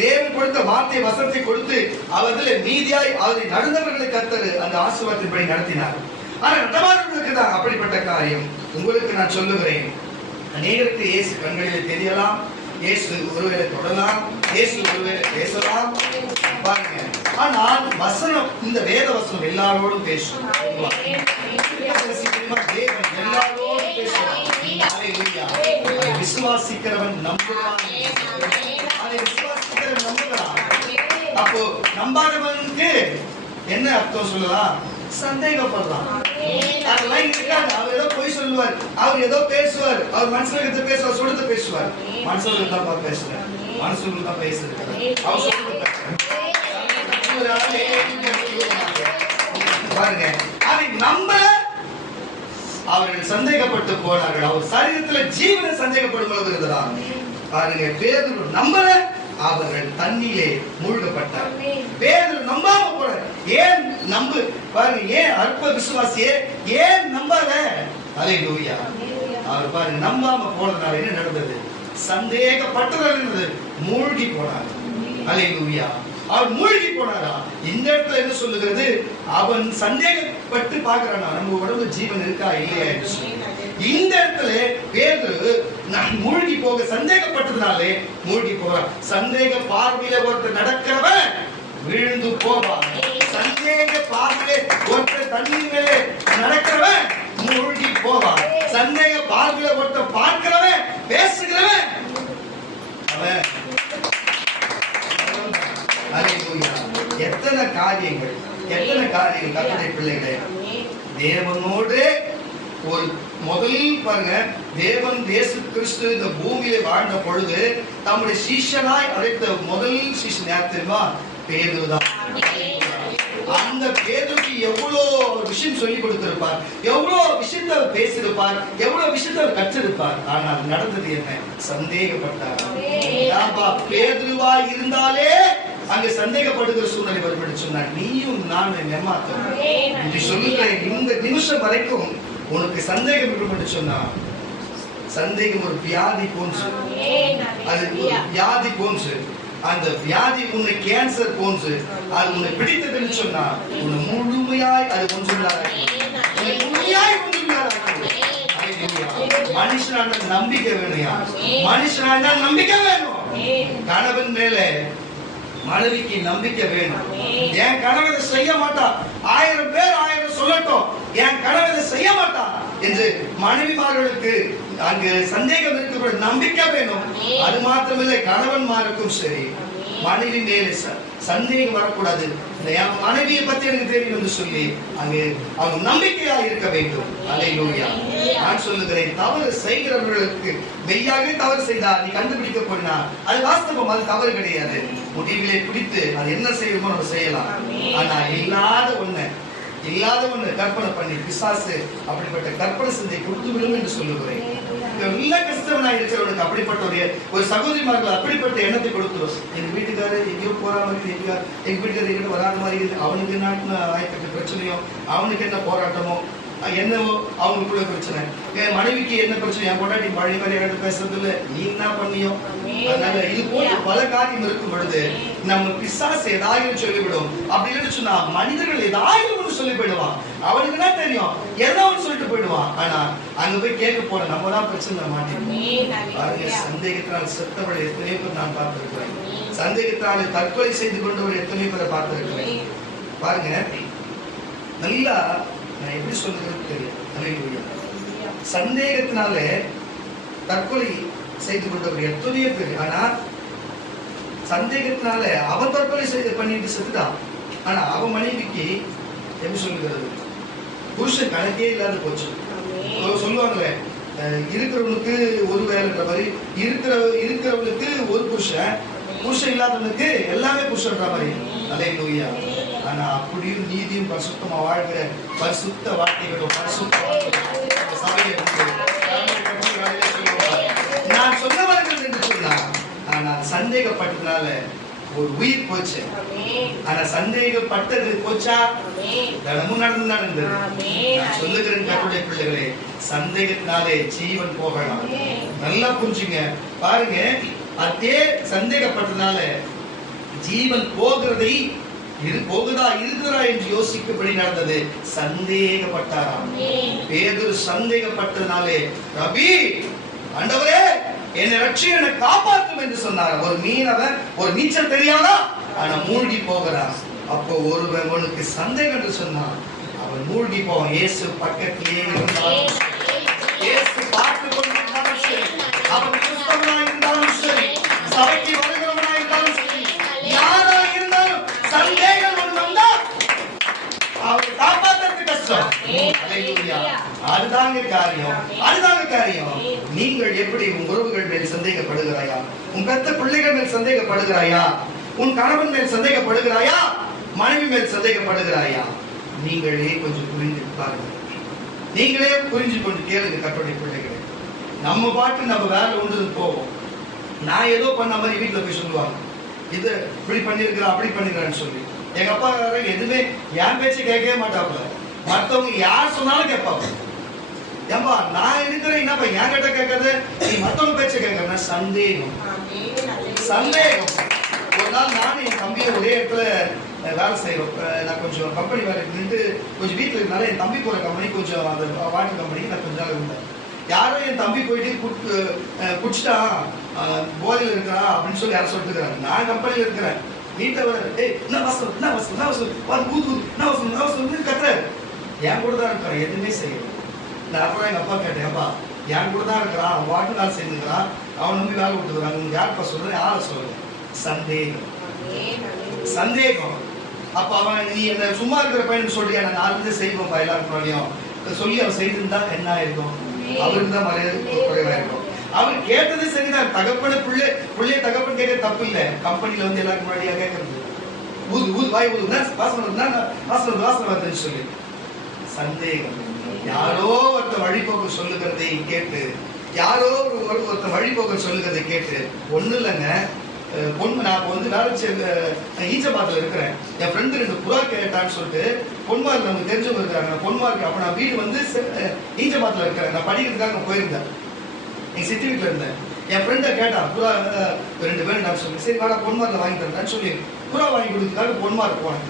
தேவன் கொடுத்த வார்த்தை வசனத்தை கொடுத்து அவர்கள் நீதியாய் அவரை நடந்தவர்களை கர்த்தர் அந்த ஆசீர்வாதத்தின்படி நடத்தினார். ஆனா நடவாதவர்களுக்கு தான் அப்படிப்பட்ட காரியம். உங்களுக்கு நான் சொல்லுகிறேன், அநேகருக்கு இயேசு கண்களிலே தெரியலாம், இயேசு ஒருவேளை தொடலாம், இயேசு ஒருவேளை பேசலாம் பாருங்க. ஆனால் வசனம், இந்த வேத வசனம் எல்லாரோடும் பேசும். எல்லாரோடும் பேசுவார். விசுவாசிக்கிறவன் நம்புகிறான். அப்போ நம்பாதவனுக்கு என்ன அர்த்தம் சொல்லலாம்? சந்தேகப்படுறான். அதெல்லாம் இருக்காது. அவர் ஏதோ போய் சொல்லுவார், அவர் ஏதோ பேசுவார், அவர் மனசுல பேசுவார், சொல்றது பேசுவார். மனசுல தான் பேசுறார், மனசுல தான் பேசுறாரு. அவர் சொல்றது பாருங்க, அதை நம்ப அவர்கள் சந்தேகப்பட்டு போனார்கள். அவர் சரீரத்தில் ஜீவனை சந்தேகப்படும் பொழுது இருந்ததா பாருங்க. பேதுரு நம்பல, அவர்கள் தண்ணியிலே மூழ்கப்பட்டார். பேதுரு நம்பாம போற, ஏன் நம்பு பாருங்க, ஏன் அற்ப விசுவாசியே ஏன் நம்பாத? அல்லேலூயா. அவர் பாருங்க நம்பாம போனதுனால என்ன நடந்தது? சந்தேகப்பட்டதால் இருந்தது, மூழ்கி போனார். அல்லேலூயா. அவர் மூழ்கி போனாரா? இந்த இடத்துல என்ன சொல்லுகிறது? அவன் சந்தேகப்பட்டு பார்க்கிறானா, நம்ம உடம்பு ஜீவன் இருக்கா இல்லையா என்று சொல்லி. இந்த இடத்துல பேதுரு நான் மூழ்கி போக சந்தேகப்பட்டதுனாலே மூழ்கி போறான். சந்தேக பார்வையில ஒருத்தர் நடக்கிறவன் விழுந்து போவான். சந்தேக பார்வையில ஒருத்தர் தண்ணி மேலே நடக்கிறவன் மூழ்கி போவான். சந்தேக பார்வையில ஒருத்தர் பார்க்கிறவன் பேசுகிறவன் அவன். எத்தனை காரியங்கள் கர்த்தருடைய பிள்ளைகளே, தேவனோடு ஒரு முதல் பாருங்க, தேவன் இயேசு கிறிஸ்து இந்த பூமியில வாழ்ந்த பொழுது தம்முடைய சீஷனாய் அழைத்த முதல் சீஷன் யார் தெரியுமா? பேதுருதான். அந்த பேதுருக்கு எவ்வளோ விஷயம் சொல்லி கொடுத்திருப்பார், எவ்வளோ விஷயத்தை பேசியிருப்பார், எவ்வளவு விஷயத்தை கற்றிருப்பார். ஆனால் நடந்தது என்ன? சந்தேகப்பட்டார். பேதுருவா இருந்தாலே அங்க சந்தேகப்படுகிற சூழ்நிலை வரும் சொன்னார். நீயும் நானும் ஏமாத்தோம் சொல்லுகிற இந்த நிமிஷம் வரைக்கும் உனக்கு சந்தேகம் இருக்கும் என்று சொன்னா, சந்தேகம் ஒரு வியாதி போன்று, அது வியாதி போன்று. அந்த வியாதி உன்னை கேன்சர் போன்று அது உன்னை பிடித்ததுன்னு சொன்னா உன்னை முழுமையாய் அது ஒன்றுமில்லாதாக்கி, மனுஷனான நம்பிக்கை வேணும். மனுஷனான நம்பிக்கை வேணும். கணவன் மேல மனைவிக்கு நம்பிக்கை வேணும். என் கணவன் செய்ய மாட்டான், 1000 பேர் 1000 சொல்லட்டும், என் கணவன் செய்ய மாட்டான் என்று மனைவிமார்களுக்கு அங்கு சந்தேகம் இருக்க நம்பிக்கை வேணும். அது மாத்திரமில்லை, கணவன்மாருக்கும் சரி மனைவி மேலே சந்தேகம் வரக்கூடாது. என் மனைவியை பத்தி எனக்கு தெரியும் என்று சொல்லி அங்கு அவங்க நம்பிக்கையா இருக்க வேண்டும். அல்லேலூயா. நான் சொல்லுகிறேன், தவறு செய்கிறவர்களுக்கு மெய்யாகவே தவறு செய்தா நீ கண்டுபிடிக்க போனா அது வாஸ்தவம், அது தவறு கிடையாது. முடிவிலே பிடித்து அது என்ன செய்யணுமோ நம்ம செய்யலாம். ஆனா இல்லாத ஒண்ணு கற்பனை பண்ணி பிசாசு அப்படிப்பட்ட கற்பனை சிந்தை கொடுத்து விடும் என்று சொல்லுகிறேன். எல்லா கஷ்டம்னா இருக்கிறவனுக்கு அப்படிப்பட்ட ஒரு சகோதரிமார்கள் அப்படிப்பட்ட எண்ணத்தை கொடுத்துரும். எங்க வீட்டுக்காரர் எங்கேயோ போற மாதிரி, எங்க வீட்டுக்காரர் எங்கிட்ட வராத மாதிரி, அவனுக்கு என்ன ஆயிரத்தெட்டு பிரச்சனையோ, அவனுக்கு என்ன போராட்டமோ, என்னவோ அவங்களுக்குள்ள பிரச்சனை. என் மனைவிக்கு என்ன பிரச்சனை, என் பொண்டாட்டி பழைய மாதிரி எடுத்து பேசுறது இல்ல, நீ என்ன பண்ணியோ. அதனால இது போல பல காரியம் இருக்கும் பொழுது நம்ம பிசாசு ஏதாயிரம் சொல்லிவிடும். அப்படி இல்லைன்னு சொன்னா மனிதர்கள் ஏதாயிரம் ஒன்று சொல்லி போயிடுவான். அவனுக்கு என்ன தெரியும், ஏதோ ஒன்று சொல்லிட்டு போயிடுவான். ஆனா அங்க போய் கேட்க போற நம்ம தான் பிரச்சனை மாட்டேன். சந்தேகத்தினால் செத்தவரை எத்தனையோ பேர் நான் பார்த்திருக்கிறேன். சந்தேகத்தினால தற்கொலை செய்து கொண்டவர் எத்தனையோ பேரை பார்த்திருக்கிறேன். பாருங்க, நல்லா நான் எப்படி சொல்லுகிறது தெரியும். சந்தேகத்தினால தற்கொலை செய்து கொண்டவர் எத்தனையோ பேர். ஆனா சந்தேகத்தினால அவன் தற்கொலை செய்து பண்ணிட்டு செத்துட்டான். ஆனா அவன் மனைவிக்கு எப்படி சொல்லுகிறது, புருஷன் கணக்கே இல்லாத போச்சு. சொல்லுவாங்களே, இருக்கிறவனுக்கு ஒரு வேலைன்ற மாதிரி, இருக்கிறவனுக்கு ஒரு புருஷன் இல்லாதவனுக்கு எல்லாமே புருஷன்ற மாதிரி. அல்லேலூயா. ஆனா அப்படியும் நீதியும் பரிசுத்தமா வாழ்கிற பரிசுத்த வார்த்தைகளும் சபையை நான் சொன்னவர்கள் என்று சொன்னார். ஆனால் சந்தேகப்பட்டதுனால ஒரு உயிர் போச்சு. ஆனா சந்தேகப்பட்டது போச்சா? தினமும் நடந்தது. நான் சொல்லுகிறேன் கர்த்தருடைய பிள்ளைகளே, சந்தேகத்தினாலே ஜீவன் போகலாம். நல்லா புரிஞ்சுங்க. பாருங்க, அதே சந்தேகப்பட்டதுனால ஜீவன் போகிறதை போகுதா இருக்கிறா என்று யோசிக்கப்படி நடந்தது. சந்தேகப்பட்டாராம். பேதுரு சந்தேகப்பட்டதுனாலே, ரபி ஆண்டவரே என்னை ரட்சியும், என்னை காப்பாற்றும் என்று சொன்னார். ஒரு மீனவன் ஒரு நீச்சல் தெரியாதா, ஆனா மூழ்கி போகிறான். அப்போ ஒருவனுக்கு சந்தேகம் என்று சொன்னான், அவன் மூழ்கி போவான். இயேசு பக்கத்திலே இருந்தாலும், இயேசு பார்த்து கொண்டிருந்தாலும் சரி, அவன் கிறிஸ்தவனாய் இருந்தாலும் சரி, சபைக்கு வருகிறவனாய் இருந்தாலும் சரி, யாரா இருந்தாலும் சந்தேகம் வந்தா அவரை காப்பாற்றுறது கஷ்டம். அதுதாங்க காரியம். நீங்கள் எப்படி உன் உறவுகள் மேல் சந்தேகப்படுகிறாயா? உன் பெத்த பிள்ளைகள் மேல் சந்தேகப்படுகிறாயா? உன் கணவன் மேல் சந்தேகப்படுகிறாயா? மனைவி மேல் சந்தேகப்படுகிறாயா? நீங்களே கொஞ்சம் புரிந்து பாருங்கள். நீங்களே புரிஞ்சு கொண்டு கேளுங்க கர்த்தருடைய பிள்ளைகளே. நம்ம பாட்டு நம்ம வேலை உண்டு போவோம். நான் ஏதோ பண்ண மாதிரி வீட்டுல போய் சொல்லுவாங்க, இது இப்படி பண்ணிருக்கிறேன் அப்படி பண்ணிருக்கிறேன்னு சொல்லி. எங்க அப்பா எதுவுமே என் பேச்சு கேட்கவே மாட்டாப்புல. மற்றவங்க யார் சொன்னாலும் கேட்பாங்க. ஏன்பா நான் இருக்கிறேன், என்னப்பா என் கிட்ட கேட்கறது, நீ மற்றவங்க பேச்ச கேட்கறேன். சந்தேகம் சந்தேகம். ஒரு நாள் நானும் என் தம்பியை ஒரே இடத்துல வேலை செய்யறோம். நான் கொஞ்சம் கம்பெனி வேலை நின்று கொஞ்சம் வீட்டில் இருந்தாலும் என் தம்பி போற கம்பெனி கொஞ்சம் அந்த வாட்டர் கம்பெனிக்கு நான் கொஞ்ச நாள் இருந்தேன். யாரோ என் தம்பி போயிட்டு குடிச்சிட்டான், போதையில் இருக்கிறான் அப்படின்னு சொல்லி யாரும் சொல்லிட்டு இருக்கிறாங்க. நான் கம்பெனியில் இருக்கிறேன். வீட்டை என்ன வசூல் என்ன வசூல் என்ன வசூல் ஊது என்ன வசூல் என்ன வசூல் கத்துறாரு. என் கூட தான் இருக்கிறான், எதுவுமே செய்யல. நான் அப்புறம் எங்க அப்பா கேட்டேன், அப்பா என் கூட தான் இருக்கிறான், அவன் வாட்டு வேலை செய்யுங்கிறான், அவன் நம்பி வேலை விட்டுக்கிறாங்க, உங்களுக்கு யாருப்பா சொல்றேன், யாரை சொல்லுங்க. சந்தேகம் சந்தேகம். அப்ப அவன் நீ என்ன சும்மா இருக்கிற பையன் சொல்றியா, நான் நாலு செய்வோம் எல்லாருக்கும் வரையும் சொல்லி அவன் செய்திருந்தா என்ன ஆயிருக்கும், அவருக்கு தான் மரியாதை குறைவா இருக்கும். அவர் கேட்டது சரிதான். தகப்பன பிள்ளைய தகப்பன் கேட்க தப்பு இல்லை. கம்பெனில வந்து எல்லாருக்கும் முன்னாடியா கேட்கறது, ஊது ஊது வாய் ஊது வாசனை வருதுன்னு சொல்லி. சந்தேகம். யாரோ ஒருத்த வழிபோக்கு சொல்லுகிறதை கேட்டு, யாரோ ஒருத்த வழிபோக்கு சொல்லுகிறதை கேட்டு ஒண்ணு இல்லைங்க. நான் வந்து வேலை ஈச்சபாத்துல இருக்கிறேன். என் ஃப்ரெண்டு 2 புறா கேட்டான்னு சொல்லிட்டு பொன்மார்க் நமக்கு தெரிஞ்சவங்க இருக்காங்க. பொன்மார்க் அப்ப நான் வீடு வந்து ஈச்சபாத்துல இருக்கிறேன். நான் படிக்கிறதுக்காக போயிருந்தேன். எங்க சித்தி வீட்டுல இருந்தேன். என் ஃப்ரெண்டை கேட்டான், புறா 2 பேரும் நான் சொல்லி, சரி வாடா பொன்மார்க்ல வாங்கி தரேன்னு சொல்லி புறா வாங்கி கொடுத்துக்காக பொன்மார்க் போனேன்.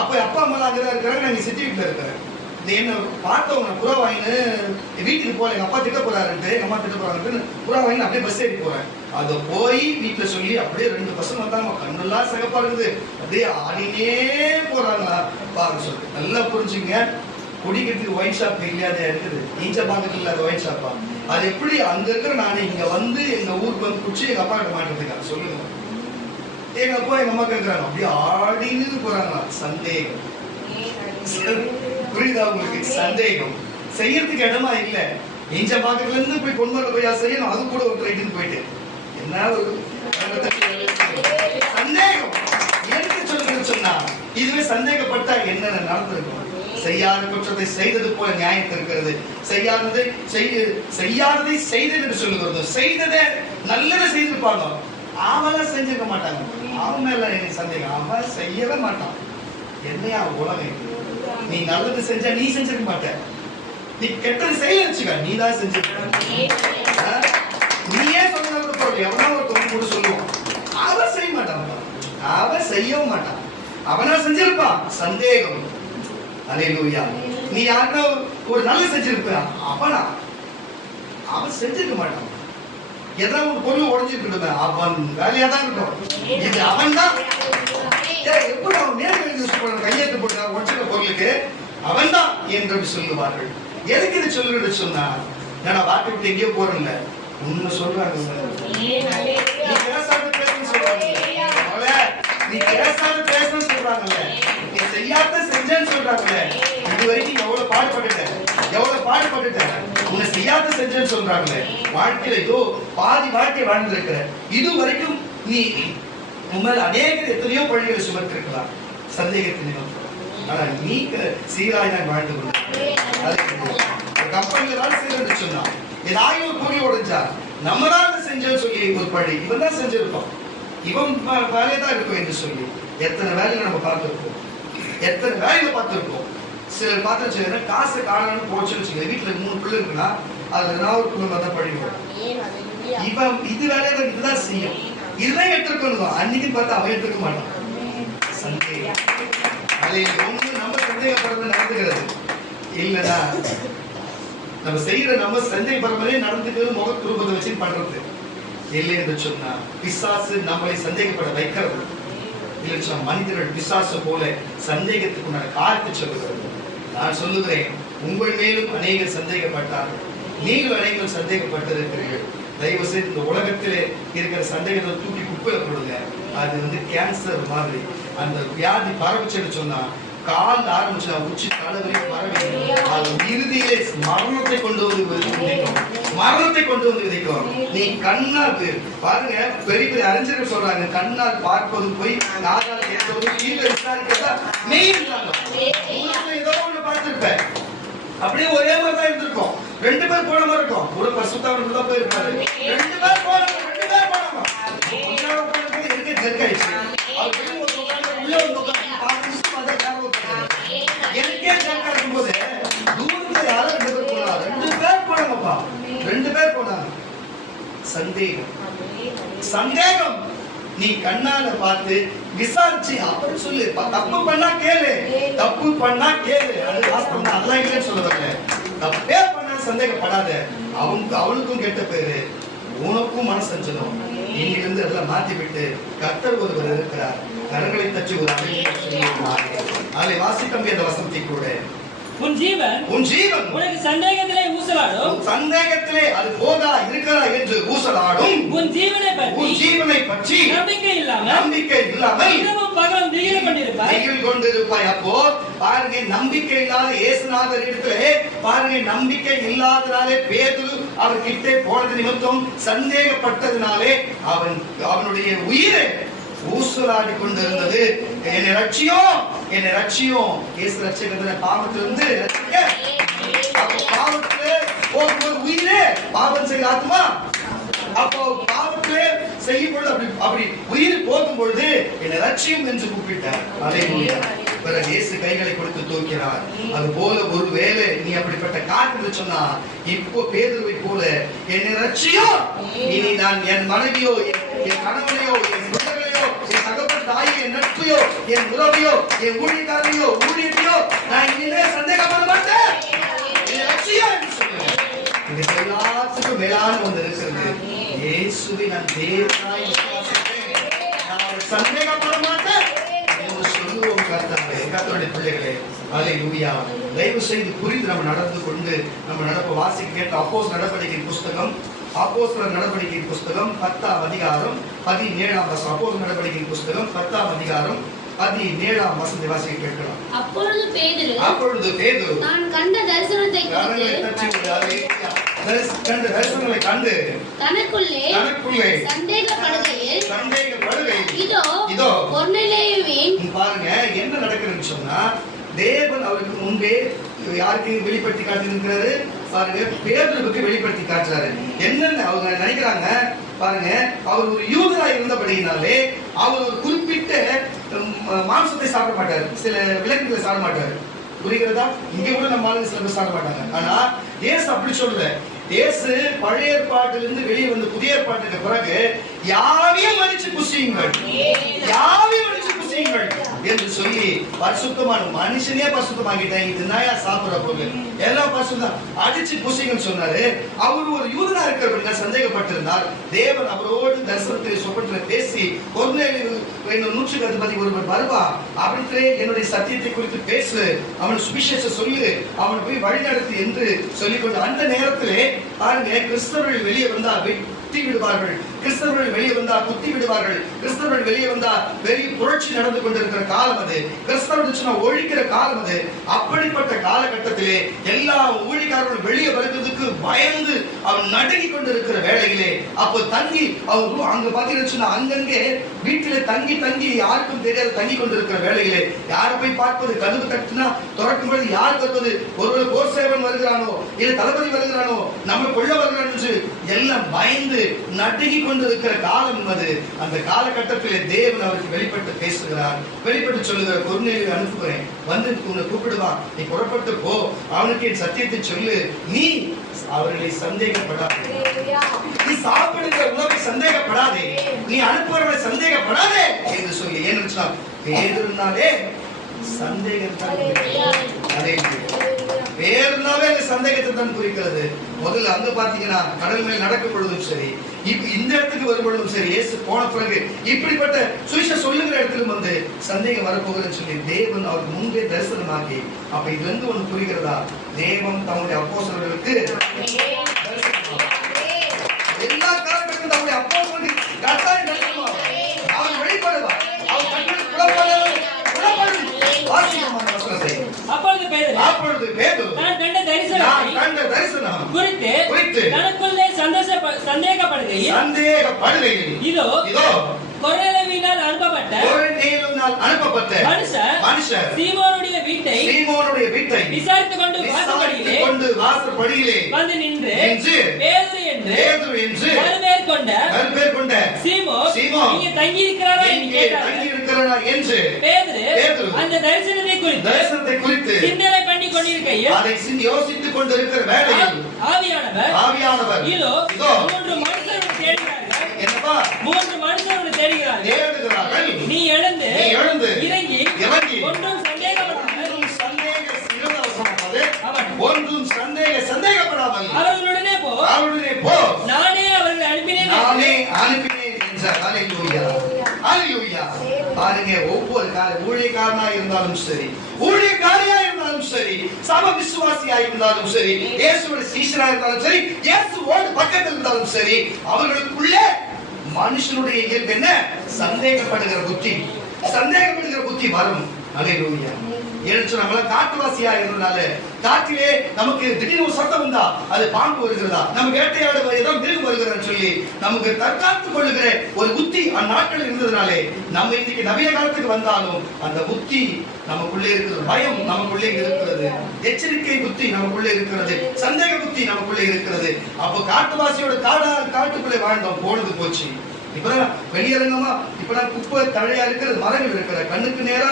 அப்ப அப்பா அம்மா அங்கதான் இருக்கிறாங்க, நான் எங்க சித்தி வீட்டுல இருக்கிறேன். நீ என்ன பார்த்தவங்க புறா வாங்கினு வீட்டுக்கு போல, எங்க அப்பா திட்ட போறாருன்ட்டு எங்க அம்மா திட்ட போறாங்கன்னு புறா வாங்கி அப்படியே பஸ் ஏறி போறேன். அதை போய் வீட்டுல சொல்லி அப்படியே 2 பசங்க வந்தாங்க, கண்ணெல்லாம் சிகப்பா இருக்குது, அப்படியே ஆடினே போறாங்களா பாருங்க சொல்லி. நல்லா புரிஞ்சுங்க, குடிக்கிறதுக்கு ஒயின் ஷாப் இல்லையாதே இருக்குது, ஈச்ச பாக்கத்துல இல்லாத ஒயின் ஷாப்பா. அது எப்படி அங்க இருக்கிற நானே இங்க வந்து எங்க ஊருக்கு வந்து குடிச்சு எங்க அப்பா கிட்ட மாட்டிருக்காங்க சொல்லுங்க. எங்க அப்பா எங்க அம்மா கேட்கறாங்க, அப்படியே ஆடின்னு போறாங்களா. சந்தேகம். புரியுதா உங்களுக்கு? சந்தேகம். செய்யறதுக்கு இடமா இல்ல. இஞ்ச பாக்கத்துல இருந்து போய் பொன்மலை போய் செய்யணும், அது கூட ஒரு ரைட்டுன்னு போயிட்டு என்ன ஒரு சந்தேகம். எனக்கு சொல்லுங்க சொன்னா இதுவே சந்தேகப்பட்டா என்ன நடந்திருக்கும். செய்யாத குற்றத்தை செய்தது போல நியாயத்தை இருக்கிறது, செய்யாததை செய்தது என்று சொல்லுகிறது. செய்ததை நல்லதை செய்திருப்பாங்க, அவளை செஞ்சிருக்க மாட்டாங்க. அவன் மேல எனக்கு சந்தேகம், அவன் செய்யவே மாட்டான். என்னையா உலகம், நீ நல்லது செஞ்சா நீ செஞ்சிருக்க மாட்ட, நீ கெட்டது செய்ய வச்சுக்க, நீ தான் செஞ்சிருக்க. நீயே சொன்னது பொருள் எவனா ஒருத்தவங்க கூட சொல்லுவான், அவன் செய்ய மாட்டான், அவன் செய்யவும் மாட்டான், அவனா செஞ்சிருப்பான். சந்தேகம். அல்லேலூயா. நீ யாருன்னா ஒரு நல்ல செஞ்சிருப்ப, அவன் செஞ்சிருக்க மாட்டான். ஏதாவது ஒரு பொருள் உடஞ்சிருக்கு, அவன் வேலையா தான் இருக்கும். இது அவன் தான் எப்படி அவன் நேரம் கையெழுத்து போட்டு உடச்சிருக்க பொருளுக்கு அவன் தான் என்று சொல்லுவார்கள். எதுக்கு இது சொல்லுறது சொன்னா, நான் வாட்டை விட்டு எங்கேயோ போறேன்ல, உண்மை சொல்றாங்க. நீ பேசாத பேசணும்னு சொல்றாங்கல்ல, நீ செய்யாத செஞ்சேன்னு சொல்றாங்கல்ல. இது வரைக்கும் எவ்வளவு பாடுபட்டுட்ட, உன்னை செய்யாத செஞ்சேன்னு சொல்றாங்களே. வாழ்க்கையில ஏதோ பாதி வாழ்க்கை வாழ்ந்திருக்கிற, இது வரைக்கும் நீ உண்மையில அநேக எத்தனையோ பழிகளை சுமத்திருக்கலாம் சந்தேகத்தின். ஆனா நீ சீராய் நான் வாழ்ந்து கொண்டு கம்பெனில வேலை செய்யறது சொன்னா, ஏதாவது ஒரு பொருள் உடைஞ்சா நம்ம தான் செஞ்சோன்னு சொல்லி ஒரு பழி இவன் தான் செஞ்சிருக்கோம், இவன் வேலையதான் இருக்கும் என்று சொல்லி எத்தனை வேலைகளை நம்ம பார்த்துருக்கோம், எத்தனை வேலைகளை பார்த்துருக்கோம். சிலர் பார்த்து காசு காணணும்னு போச்சுன்னு வச்சுக்க, வீட்டுல 3 பிள்ளை இருக்குன்னா அதுல ஏதாவது ஒரு பிள்ளை தான் படிக்கும். இவன் இது வேலையை இதுதான் செய்யும், இதுதான் எடுத்துருக்கணும். அன்னைக்கு பார்த்து அவன் எடுத்துக்க மாட்டான். சந்தேகம். அதை ஒண்ணு நம்ம சந்தேகப்படுறது நடந்துகிறது இல்லைன்னா, நம்ம செய்யற நம்ம சந்தேகப்படுறதே நடந்துக்கிறது முகத்துருபத்தை வச்சு பண்றது இல்லை என்று சொன்னா, பிசாசு நம்மளை சந்தேகப்பட வைக்கிறது இல்லை சொன்ன மனிதர்கள் பிசாசு போல சந்தேகத்துக்கு காரணத்தை சொல்லுகிறது. நான் சொல்லுகிறேன், உங்கள் மேலும் அநேகர் சந்தேகப்பட்டார்கள், நீங்கள் அநேகர் சந்தேகப்பட்டிருக்கிறீர்கள். தயவு செய்து இந்த உலகத்திலே இருக்கிற சந்தேகத்தை தூக்கி குப்பையில போடுங்க. அது கேன்சர் மாதிரி. அந்த வியாதி பரவுச்சுன்னு சொன்னா, கால் ஆரம்பிச்சு உச்சி தலைவரை பரவி அது இறுதியிலே மரணத்தை கொண்டு வந்து விதைக்கும். நீ கண்ணால் பாருங்க, பெரிய பெரிய அறிஞர்கள் சொல்றாங்க, கண்ணால் பார்ப்பது போய் காதால் கேட்பது கீழே விசாரிக்கிறதா மெயின். ஏதோ ஒண்ணு பார்த்திருப்பேன், அப்படியே ஒரே மாதிரி 2 பேர் போன மாதிரி இருக்கும். கூட பரிசுத்தவான் உள்ள போயிருப்பாரு. 2 பேர் போனாங்க. உள்ள உட்கார்ந்து இருக்க ஜர்க்காயிச்சு. அவர் வெளிய உட்கார்ந்து உள்ள உட்கார்ந்து பாத்து பாத்து யாரோ உட்கார்ந்து எனக்கே ஜர்க்கா இருக்கும்போது தூரத்துல யாரோ 2 பேர் போனாங்க. 2 பேர் போனாங்கப்பா. 2 பேர் போனாங்க. சந்தேகம் நீ கண்ணால பார்த்து விசாரிச்சு அப்புறம் சொல்லு. தப்பு பண்ணா கேளு, தப்பு பண்ணா கேளு. அது வாஸ்தவம் தான், அதெல்லாம் இல்லைன்னு சொல்ல வரல. தப்பே பண்ணா சந்தேகப்படாத. அவனுக்கும் கெட்ட பேரு, உனக்கும் மனசஞ்சலம். இன்னிலிருந்து அதெல்லாம் மாத்தி விட்டு கர்த்தர் ஒருவர் இருக்கிறார். கரங்களை தச்சு ஒரு அதை வாசித்தம்பி அந்த வசனத்தை கூட உன் ஜீவன் உனக்கு சந்தேகத்திலே ஊசலாடும். சந்தேகத்திலே அது போதா இருக்கிறா என்று ஊசலாடும். உன் ஜீவனை பற்றி நம்பிக்கை இல்லாமல் இரவும் பகலும் திகில் கொண்டிருப்பாய். அப்போ பாருங்க, நம்பிக்கை இல்லாத இயேசுநாதர் இடத்திலே பாருங்க, நம்பிக்கை இல்லாதனாலே பேதுரு அவர் கிட்டே போனது நிமித்தம் சந்தேகப்பட்டதினாலே அவனுடைய உயிரை ஊசலாடி கொண்டிருந்தது. என்னை ரட்சியும் இயேசு ரட்சகத்தின பாவத்திலிருந்து பாவத்திலே போகும்போது உயிரே பாவம் செய்ய ஆத்மா. அப்போ பாவத்திலே செய்யும் பொழுது அப்படி உயிர் போகும் பொழுது என்னை ரட்சியும் என்று கூப்பிட்டார். அல்லேலூயா. பிறகு இயேசு கைகளை கொடுத்து தூக்கினார். அது போல ஒருவேளை நீ அப்படிப்பட்ட காரணம் சொன்னா, இப்போ பேதுருவை போல என்னை ரட்சியும், இனி நான் என் மனைவியோ என் கணவனையோ என் பிள்ளைகளையோ என் தகப்பன் தாயோ என் நட்பையோ என் உறவையோ என் ஊழியக்காரையோ ஊழியத்தையோ நான் இனிமே சந்தேகப்பட மாட்டேன். என்னை ரட்சியும் என்று சொல்லுவேன். இது எல்லாத்துக்கும் மேலான ஒன்று இருக்கிறது. இயேசுவை நான் தேவனாய் விசுவாசிப்பேன், நான் சந்தேகப்பட மாட்டேன் என்று சொல்லுவோம். கர்த்தருடைய பிள்ளைகளே, அல்லேலூயா. தயவு செய்து புரிந்து நம்ம நடந்து கொண்டு நம்ம நடப்ப வாசிக்க கேட்ட அப்போஸ்தலர் நடவடிக்கையின் புஸ்தகம் 10ஆம் அதிகாரம் 17ஆம் வசனம். அப்போஸ்தலர் நடவடிக்கையின் புஸ்தகம் 10ஆம் அதிகாரம் 17ஆம் வசனத்தை வாசிக்க கேட்கலாம். அப்பொழுது பேதுரு நான் கண்ட தரிசனத்தை கண்டு தனக்குள்ளே சந்தேகப்படுகையில் இதோ கொர்நேலியுவின் பாருங்க என்ன நடக்குதுன்னு சொன்னா, தேவன் அவருக்கு முன்பே யாருக்கு வெளிப்படுத்தி காட்டியிருக்கிறாரு பாருங்க, பேதுருவுக்கு வெளிப்படுத்தி காட்டுறாரு. என்னன்னு அவங்க நினைக்கிறாங்க பாருங்க, அவர் ஒரு யூதரா இருந்தபடியினாலே அவர் ஒரு குறிப்பிட்ட மாംசத்தை சாப்பிட மாட்டாரு, சில விலங்குகளை சாப்பிட மாட்டாரு. புரிகிறதா? இங்க கூட நம்ம ஆளுங்க சில பேர் சாப்பிட மாட்டாங்க. ஆனா இயேசு அப்படி சொல்ற. இயேசு பழைய ஏற்பாட்டிலிருந்து வெளியே வந்து புதிய ஏற்பாட்டுக்கு பிறகு யாவையும் மடிச்சு புசியுங்கள் என்று சொல்லி பரிசுத்தமான மனுஷனே பரிசுத்தமாக்கிட்டாங்க. இது நாயா சாப்பிடுற பொருள் எல்லாம் பரிசுத்தம் அடிச்சு புசிங்கன்னு சொன்னாரு. அவர் ஒரு யூதனா இருக்கிற சந்தேகப்பட்டிருந்தார். தேவன் அவரோடு தரிசனத்தில் சொப்பனத்தில் பேசி கொர்நேலியு என்னும் 110 ஒருவர் வருவா அப்படின்றே என்னுடைய சத்தியத்தை குறித்து பேசு, அவன் சுவிசேஷம் சொல்லு, அவன் போய் வழிநடத்து என்று சொல்லிக்கொண்டு அந்த நேரத்திலே பாருங்க, கிறிஸ்தவர்கள் வெளியே வந்தா வெட்டி விடுவார்கள், கிறிஸ்தவர்கள் வெளியே வந்தா குத்தி விடுவார்கள், கிறிஸ்தவர்கள் வெளியே வந்தா பெரிய புரட்சி நடந்து கொண்டிருக்கிற காலம் அது, கிறிஸ்தவர்கள் சொன்னா ஒழிக்கிற காலம் அது. அப்படிப்பட்ட காலகட்டத்திலே எல்லா ஊழியக்காரர்களும் வெளியே வருவதற்கு பயந்து அவன் நடுங்கி கொண்டிருக்கிற வேளையிலே அப்போ தங்கி அவர் அங்க பாத்தீங்கன்னா அங்கங்கே வீட்டிலே தங்கி யாருக்கும் தெரியாது தங்கி கொண்டிருக்கிற வேளையிலே யாரை போய் பார்ப்பது, கதவு தட்டினா திறக்கும் பொழுது யார் வருவது, ஒருவேளை போர் சேவன் வருகிறானோ இல்ல தளபதி வருகிறானோ நம்ம கொள்ள வருகிறான் என்று எல்லாம் பயந்து நடுங்கி கொண்டிருக்கிற காலம் அது. அந்த காலகட்டத்திலே தேவன் அவருக்கு வெளிப்பட்டு பேசுகிறார், வெளிப்பட்டு சொல்லுகிறார், கொர்நேலியுவை அனுப்புகிறேன், வந்து உன்னை கூப்பிடுவான், நீ புறப்பட்டு போ, அவனுக்கு என் சத்தியத்தை சொல்லு, நீ அவர்களை சந்தேகப்படாதே, நீ சாப்பிடுகிற உணவை சந்தேகப்படாதே, நீ அனுப்புகிறவரை சந்தேகப்படாதே என்று சொல்லி. ஏன்னு பேதுருனாலே சந்தேகம் பேருனாவே சந்தேகத்தை தான் குறிக்கிறது. முதல்ல அங்க பாத்தீங்கன்னா கடல் மேல் நடக்கும் பொழுதும் சரி, இந்த இடத்துக்கு வரும் பொழுதும் சரி, இயேசு போன பிறகு இப்படிப்பட்ட சுவிசேஷம் சொல்லுகிற இடத்திலும் வந்து சந்தேகம் வரப்போகுதுன்னு சொல்லி தேவன் அவருக்கு முன்பே தரிசனமாக்கி, அப்ப இதுல இருந்து ஒண்ணு புரிகிறதா, தேவன் தம்முடைய அப்போஸ்தலர்களுக்கு எல்லா காலகட்டத்திலும் தம்முடைய அப்போஸ்தலர்களுக்கு கட்டாயம் தரிசனமாகும். அவன் வெளிப்படுவார், அவன் கண்களுக்கு புலப்படும். அப்பொழுது பேதுரு நான் கண்ட தரிசனம் குறித்து தனக்குள்ளே சந்தேகப்படுகையில் இதோ கொர்நேலியுவினால் தேவனால் அனுப்பப்பட்ட மனுஷர் சீமோனுடைய வீட்டை விசாரித்துக் கொண்டு வாசற்படியிலே வந்து நின்று பேதுரு என்று மறுபேர் கொண்ட சீமோன் இங்கே தங்கி இருக்கிறாரா என்று பேதுரு அந்த தரிசனத்தை குறித்து சிந்தனை பண்ணி கொண்டிருக்கையில் அதை யோசித்துக் கொண்டிருக்கிற வேளையில் ஆவியானவர் இதோ 3 மனுஷர்கள் தேடுகிறார்கள். என்னப்பா 3 மனுஷர்கள் தேடுகிறார்கள். நீ எழுந்து இறங்கி ஒன்றும் சந்தேகப்படாமல் அவர்களுடனே போ நானே அவர்களை அனுப்பினேன் என்றார். ஹல்லேலூயா ஹல்லேலூயா. பாருங்க, ஒவ்வொரு ஊழியக்காரனா இருந்தாலும் சரி, ஊழியக்காரியா இருந்தாலும் சரி, சம விசுவாசியா இருந்தாலும் சரி, இயேசுவோட சீஷரா இருந்தாலும் சரி, இயேசுவோட பக்கத்தில் இருந்தாலும் சரி, அவர்களுக்குள்ளே மனுஷனுடைய இயல்பு என்ன? சந்தேகப்படுகிற புத்தி வரும். ஹல்லேலூயா. ஏன்னு நம்மள காட்டுவாசியா இருந்தனால காட்டிலே நமக்கு திடீர்னு ஒரு சத்தம் வந்தா அது பாம்பு வருகிறதா, நம்ம வேட்டையாட ஏதோ மிருகம் வருகிறன்னு சொல்லி நமக்கு தற்காத்துக் கொள்ளுகிற ஒரு புத்தி அந்நாட்கள் இருந்ததுனாலே நம்ம இன்னைக்கு நவீன காலத்துக்கு வந்தாலும் அந்த புத்தி நமக்குள்ளே இருக்கிறது, பயம் நமக்குள்ளே இருக்கிறது, எச்சரிக்கை புத்தி நமக்குள்ளே இருக்கிறது, சந்தேக புத்தி நமக்குள்ளே இருக்கிறது. அப்போ காட்டுவாசியோட காட்டுக்குள்ளே வாழ்ந்தோம், போனது போச்சு. இப்பதான் வெளியரங்கமா இப்பதான் குப்பை தழையா இருக்கிறது, மரங்கள் இருக்கிற கண்ணுக்கு நேரா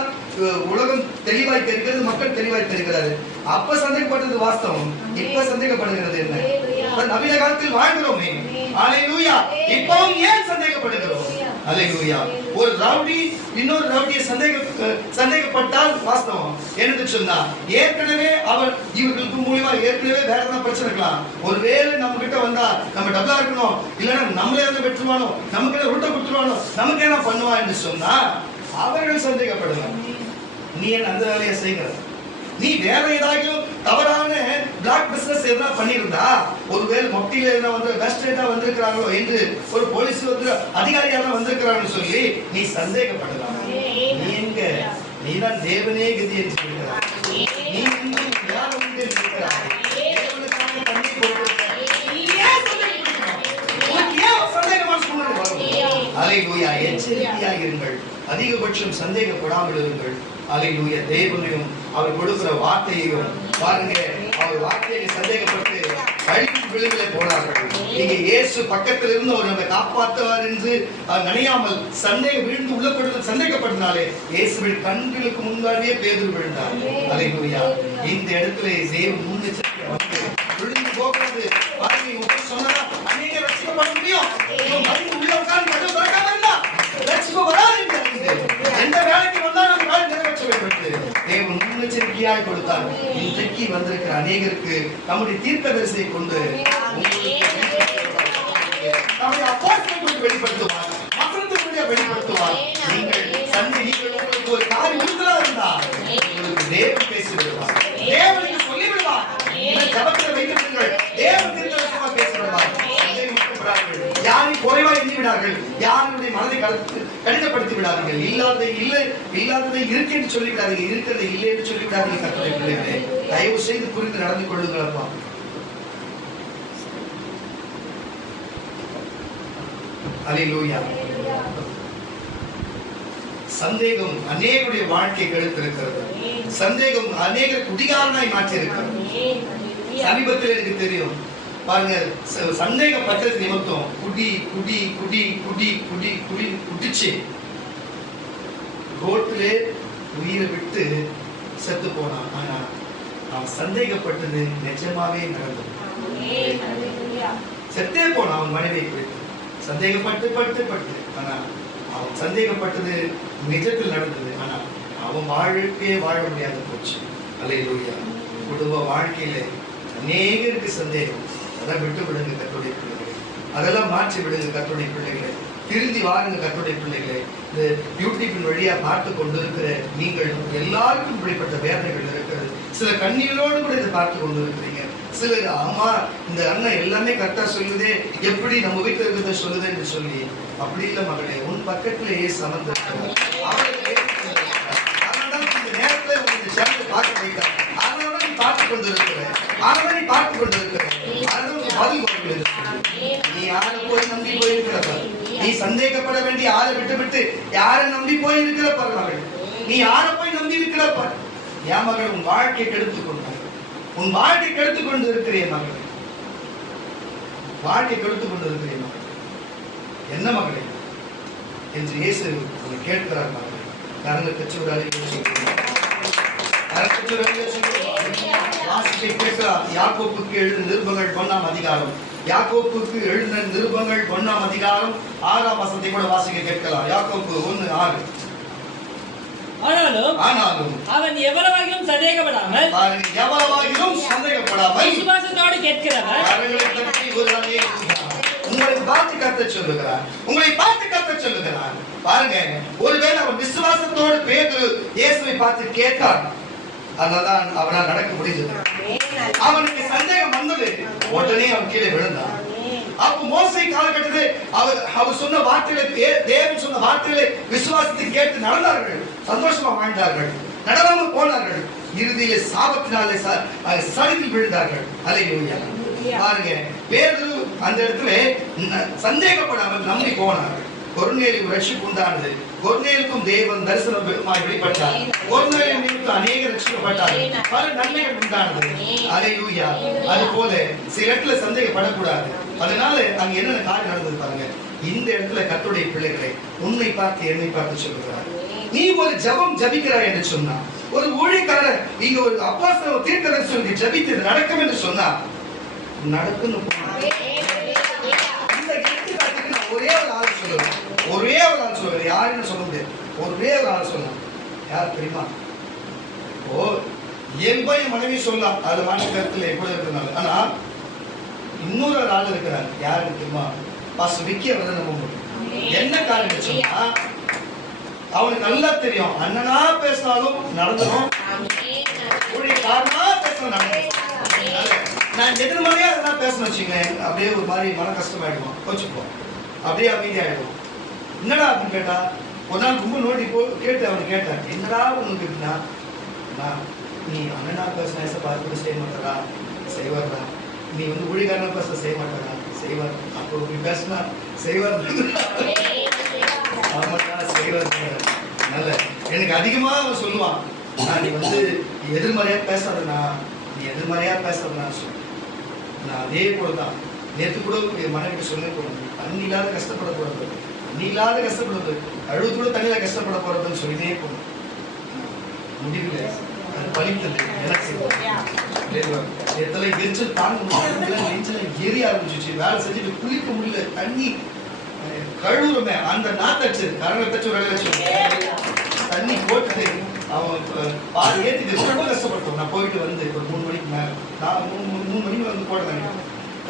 உலகம் தெளிவாய் தெரிகிறது, மக்கள் தெளிவாய் தெரிகிறாரு. அப்ப சந்தேகப்பட்டது வாஸ்தவம், இப்ப சந்தேகப்படுகிறது என்ன? நவீன காலத்தில் வாழ்கிறோமே. ஹல்லேலூயா. இப்பவும் ஏன் சந்தேகப்படுகிறோம்? ஹல்லேலூயா. ஒரு ரவுடி இன்னொரு ரவுடியை சந்தேகப்பட்டால் வாஸ்தவம். என்னன்னு சொன்னா ஏற்கனவே அவர் இவர்களுக்கு மூலமா ஏற்கனவே வேற ஏதாவது பிரச்சனை இருக்கலாம். ஒருவேளை நம்ம கிட்ட வந்தா நம்ம டபுளா இருக்கணும், இல்லைன்னா நம்மளே வந்து வெட்டுவானோ, நமக்கு உருட்ட கொடுத்துருவானோ, நமக்கு என்ன பண்ணுவா என்று சொன்னா அவர்கள் சந்தேகப்படுவாங்க. நீ என்ன அந்த வேலையை செய்கிற? நீ வேற ஏதாவது தவறான பிளாக் பிசினஸ் எதனா பண்ணியிருந்தா, ஒருவேளை மொட்டியில எதனா வந்து வெஸ்டேட்டா வந்திருக்கிறாங்களோ என்று ஒரு போலீஸ் வந்து அதிகாரியாக வந்திருக்கிறாங்கன்னு சொல்லி நீ சந்தேகப்படலாம். நீ எங்க? நீதான் தேவனே கதி என்று சொல்கிறார். நீ இன்னும் வேற ஒன்று இருக்கிறார். தேவனுக்காக பண்ணி ஹல்லேலூயா. எச்சரிக்கையாக இருங்கள், அதிகபட்சம் சந்தேகப்படாமல் இருங்கள். ஹல்லேலூயா. தேவனையும் அவர் கொடுக்கிற வார்த்தையையும் பாருங்க, அவர் வார்த்தையை சந்தேகப்பட்டு வழிக்கு விழுவிலே போனார்கள். நீங்க இயேசு பக்கத்தில் இருந்து அவர் நம்மை காப்பாற்றுவார் என்று நினையாமல் விழுந்து உள்ளப்பட்டு சந்தேகப்பட்டனாலே இயேசுவின் கண்களுக்கு முன்னாடியே பேதுரு விழுந்தார். ஹல்லேலூயா. இந்த இடத்துல தேவன் முன்னெச்சரிக்கை வந்து விழுந்து போகிறது. பாருங்க, சொன்னா அநேக ரட்சிக்கப்பட முடியும். உள்ள உட்கார்ந்து கதவு திறக்காம இருந்தா ரட்சிப்பு வராது. எந்த வேலைக்கு வந்தா நம்ம வேலை நிறைவேற்ற வேண்டும். தேவன் முன்னெச்சரிக்கையாக கொடுத்தார். இன்றைக்கு வந்திருக்கிற அநேகருக்கு நம்முடைய தீர்க்கதரிசியை கொண்டு நம்முடைய அப்போஸ்தலர்களுக்கு வெளிப்படுத்துவார், மக்களுக்கு வெளிப்படுத்துவார். நீங்கள் உங்களுக்கு ஒரு காரியம் உறுதியா இருந்தா உங்களுக்கு தேவன் பேசி விடுவார், தேவனுக்கு சொல்லி விடுவார். ஜபத்தில் வைத்திருங்கள், தேவன் தீர்க்கதரிசியாக பேசி விடுவார். யாரையும் குறைவா எண்ணி விடார்கள், யாருடைய மனதை கடினப்படுத்தி விடாதீர்கள். இல்லாததை இருக்கு என்று சொல்லி விடாதீங்க, இருக்கிறதை இல்லை என்று சொல்லி விடாதீங்க. கர்த்தருடைய பிள்ளைகளே, தயவு செய்து புரிந்து நடந்து கொள்ளுங்கள். அப்பா ஹல்லேலூயா. சந்தேகம் அநேகருடைய வாழ்க்கை கெடுத்திருக்கிறது. சந்தேகம் அநேக குடிகாரனாய் மாற்றி இருக்கிறது. சமீபத்தில் எனக்கு தெரியும் பாருங்க, சந்தேகப்பட்டது நிமித்தம் குடிச்சு ரோட்டிலே உயிரை விட்டு செத்து போனான். ஆனா அவன் சந்தேகப்பட்டது நிஜமாவே நடந்தது. செத்தே போனான் அவன் மனைவியை குறித்து சந்தேகப்பட்டு. ஆனா அவன் சந்தேகப்பட்டது நிஜத்தில் நடந்தது. ஆனா அவன் வாழ்க்கையே வாழ முடியாது போச்சு. ஹல்லேலூயா. குடும்ப வாழ்க்கையில அநேகருக்கு சந்தேகம். அதெல்லாம் விட்டு விடுங்க கர்த்தருடைய பிள்ளைகளே, அதெல்லாம் மாற்றி விடுங்க கர்த்தருடைய பிள்ளைகளே. திருந்தி வாருங்க கர்த்தருடைய பிள்ளைகளே. இந்த யூடியூபின் வழியா பார்த்து கொண்டிருக்கிற நீங்கள் எல்லாருக்கும் இப்படிப்பட்ட வேதனைகள் இருக்கிறது. சில கண்ணீரோடு கூட இதை பார்த்து கொண்டு இருக்கிறீங்க. சிலர் ஆமா இந்த அண்ணன் எல்லாமே கரெக்டா சொல்லுதே, எப்படி நம்ம வீட்டுல இருக்கிறத சொல்லுது என்று சொல்லி. அப்படி இல்லை மகளே, உன் பக்கத்திலேயே சமந்திருக்கிறார். இந்த நேரத்துல உங்களுக்கு சேர்ந்து பார்க்க வைத்தார். அதனால நீ பார்த்து கொண்டிருக்கிறேன், அதனால நீ பார்த்து கொண்டிருக்கிறேன். அதனால பதில் கொடுக்கிறது. நீ யாரை போய் நம்பி போயிருக்கிறதா? நீ சந்தேகப்பட வேண்டும். வேண்டிய ஆளை விட்டு யாரை நம்பி போய் இருக்கிற பாரு மகள், நீ யாரை போய் நம்பி இருக்கிற பாரு. என் மகள் உன் வாழ்க்கையை கெடுத்துக் கொண்டாய், உன் வாழ்க்கை கெடுத்துக் கொண்டு இருக்கிறேன் மகள், வாழ்க்கை கெடுத்துக் கொண்டு இருக்கிறேன் மகள், என்ன மகளே என்று இயேசு உன்னை கேட்கிறார் மகளே. கரங்களை தச்சு ஒரு வாசிப்பை கேட்கிறார். யாக்கோப்புக்கு எழுதின நிருபங்கள் 1ஆம் அதிகாரம், யாக்கோப்புக்கு எழுதின நிருபங்கள் 1ஆம் அதிகாரம் 6ஆம் வசனத்தை கூட வாசிக்க கேட்கலாம். யாக்கோப்பு 1:6. ஆனாலும் அவன் எவ்வளவாகிலும் சந்தேகப்படாமல் விசுவாசத்தோடு கேட்கிறவர் உங்களை பார்த்து கத்த சொல்லுகிறார், உங்களை பார்த்து கத்த சொல்லுகிறார். பாருங்க, ஒருவேளை அவன் விசுவாசத்தோடு பேதுரு இயேசுவை பார்த்து கேட்டான், அதனால்தான் அவனால் நடக்க முடிஞ்சது. அவனுக்கு சந்தேகம் வந்தது, உடனே அவன் கீழே விழுந்தான். அப்ப மோசே காலகட்டத்தில் அவர் சொன்ன வார்த்தைகளை, தேவன் சொன்ன வார்த்தைகளை விசுவாசத்தை கேட்டு நடந்தார்கள், சந்தோஷமா வாழ்ந்தார்கள், நடவாமல் போனார்கள். இறுதியிலே சாபத்தினாலே சரிவில் விழுந்தார்கள். அல்லேலூயா. பாருங்க, பேதுரு அந்த இடத்துல சந்தேகப்படாமல் நம்பி போனார்கள். கொர்நேலியுக்கு ரட்சிப்பு உண்டானது. கொர்நேலியுக்கும் தேவன் தரிசனமாய் வெளிப்பட்டார். கொர்நேலியுக்கு அநேக ரட்சிக்கப்பட்டார்கள், பல நன்மைகள் உண்டானது. அல்லேலூயா. அது போல சில இடத்துல சந்தேகப்படக்கூடாது. அதனால அங்க என்னென்ன காரியம் நடந்தது பாருங்க. இந்த இடத்துல கர்த்தருடைய பிள்ளைகளை உன்னை பார்த்து என்னை பார்த்து சொல்லுகிறார். நீ ஒரு ஜெபம் ஜபிக்கிறாய் என்று சொன்னா, ஒரு ஊழியக்காரர் நீங்க ஒரு அப்போஸ்தலர் தீர்க்கதரிசி ஜபித்து நடக்கும் என்று சொன்னா நடக்குன்னு ஒரே ஒரு ஆள் சொல்லுவேன், ஒரே ஒரு ஆள் சொல்லுவேன், யாருன்னு சொல்ல முடியாது, ஒரே ஒரு ஆள் சொல்லலாம். யார் தெரியுமா? ஓ, என் போய் மனைவி சொல்லலாம், அது மாற்று கருத்துல எப்படி இருக்கிறனால. ஆனா இன்னொரு ஆள் இருக்கிறார், யாருன்னு தெரியுமா? பாஸ் விக்கி அவரை நம்ப முடியும். என்ன காரணம் சொன்னா, அவனுக்கு நல்லா தெரியும், அண்ணனா பேசினாலும் நடந்துடும், காரணமா பேசணும் நடந்துடும். நான் எதிர்மறையா அதெல்லாம் பேசணும் வச்சுக்கேன், அப்படியே ஒரு மாதிரி மன கஷ்டமாயிடுவோம், கொஞ்சம் அப்படியே அமைதியாயிடுவோம். என்னடா அப்படின்னு கேட்டா, ஒரு நாள் ரொம்ப நோண்டி கேட்டு அவனுக்கு கேட்டேன், என்னடா உனக்கு இருக்குன்னா, நீ அண்ணனா பேசின பார்த்து செய்ய மாட்டாரா? செய்வார்டா. நீ ஊழிகாரனா பேச செய்ய மாட்டாரா? செய்வார். அப்போ இப்படி பேசினா செய்வார். ஆமாட்டா செய்வார். நல்ல எனக்கு அதிகமா அவன் சொல்லுவான், நீ எதிர்மறையா பேசாதண்ணா, நீ எதிர்மறையா பேசாதண்ணா சொல்லு. நான் அதே போலதான் நேற்று கூட மனைவி சொல்ல போறது, தண்ணி இல்லாத கஷ்டப்படக்கூடாது, தண்ணி இல்லாத கஷ்டப்படுறது, அழுது கூட தண்ணியில கஷ்டப்பட போறதுன்னு சொல்லினே போகணும். முடியல, அது பழித்தது. எனக்கு எத்தனை எரிச்சல் தாங்க முடியல, நெஞ்சல எரிய ஆரம்பிச்சிச்சு, வேலை செஞ்சுட்டு குளிக்க முடியல, தண்ணி கழுவுறமே அந்த நாத்தச்சு கரங்கத்தச்சு ஒரு லட்சம் தண்ணி போட்டுட்டு அவன் பால் ஏற்றிட்டு ரொம்ப கஷ்டப்பட்டோம். நான் போயிட்டு ஒரு 3 மணிக்கு மேல, நான் 3 மணிக்கு போட்டேன்.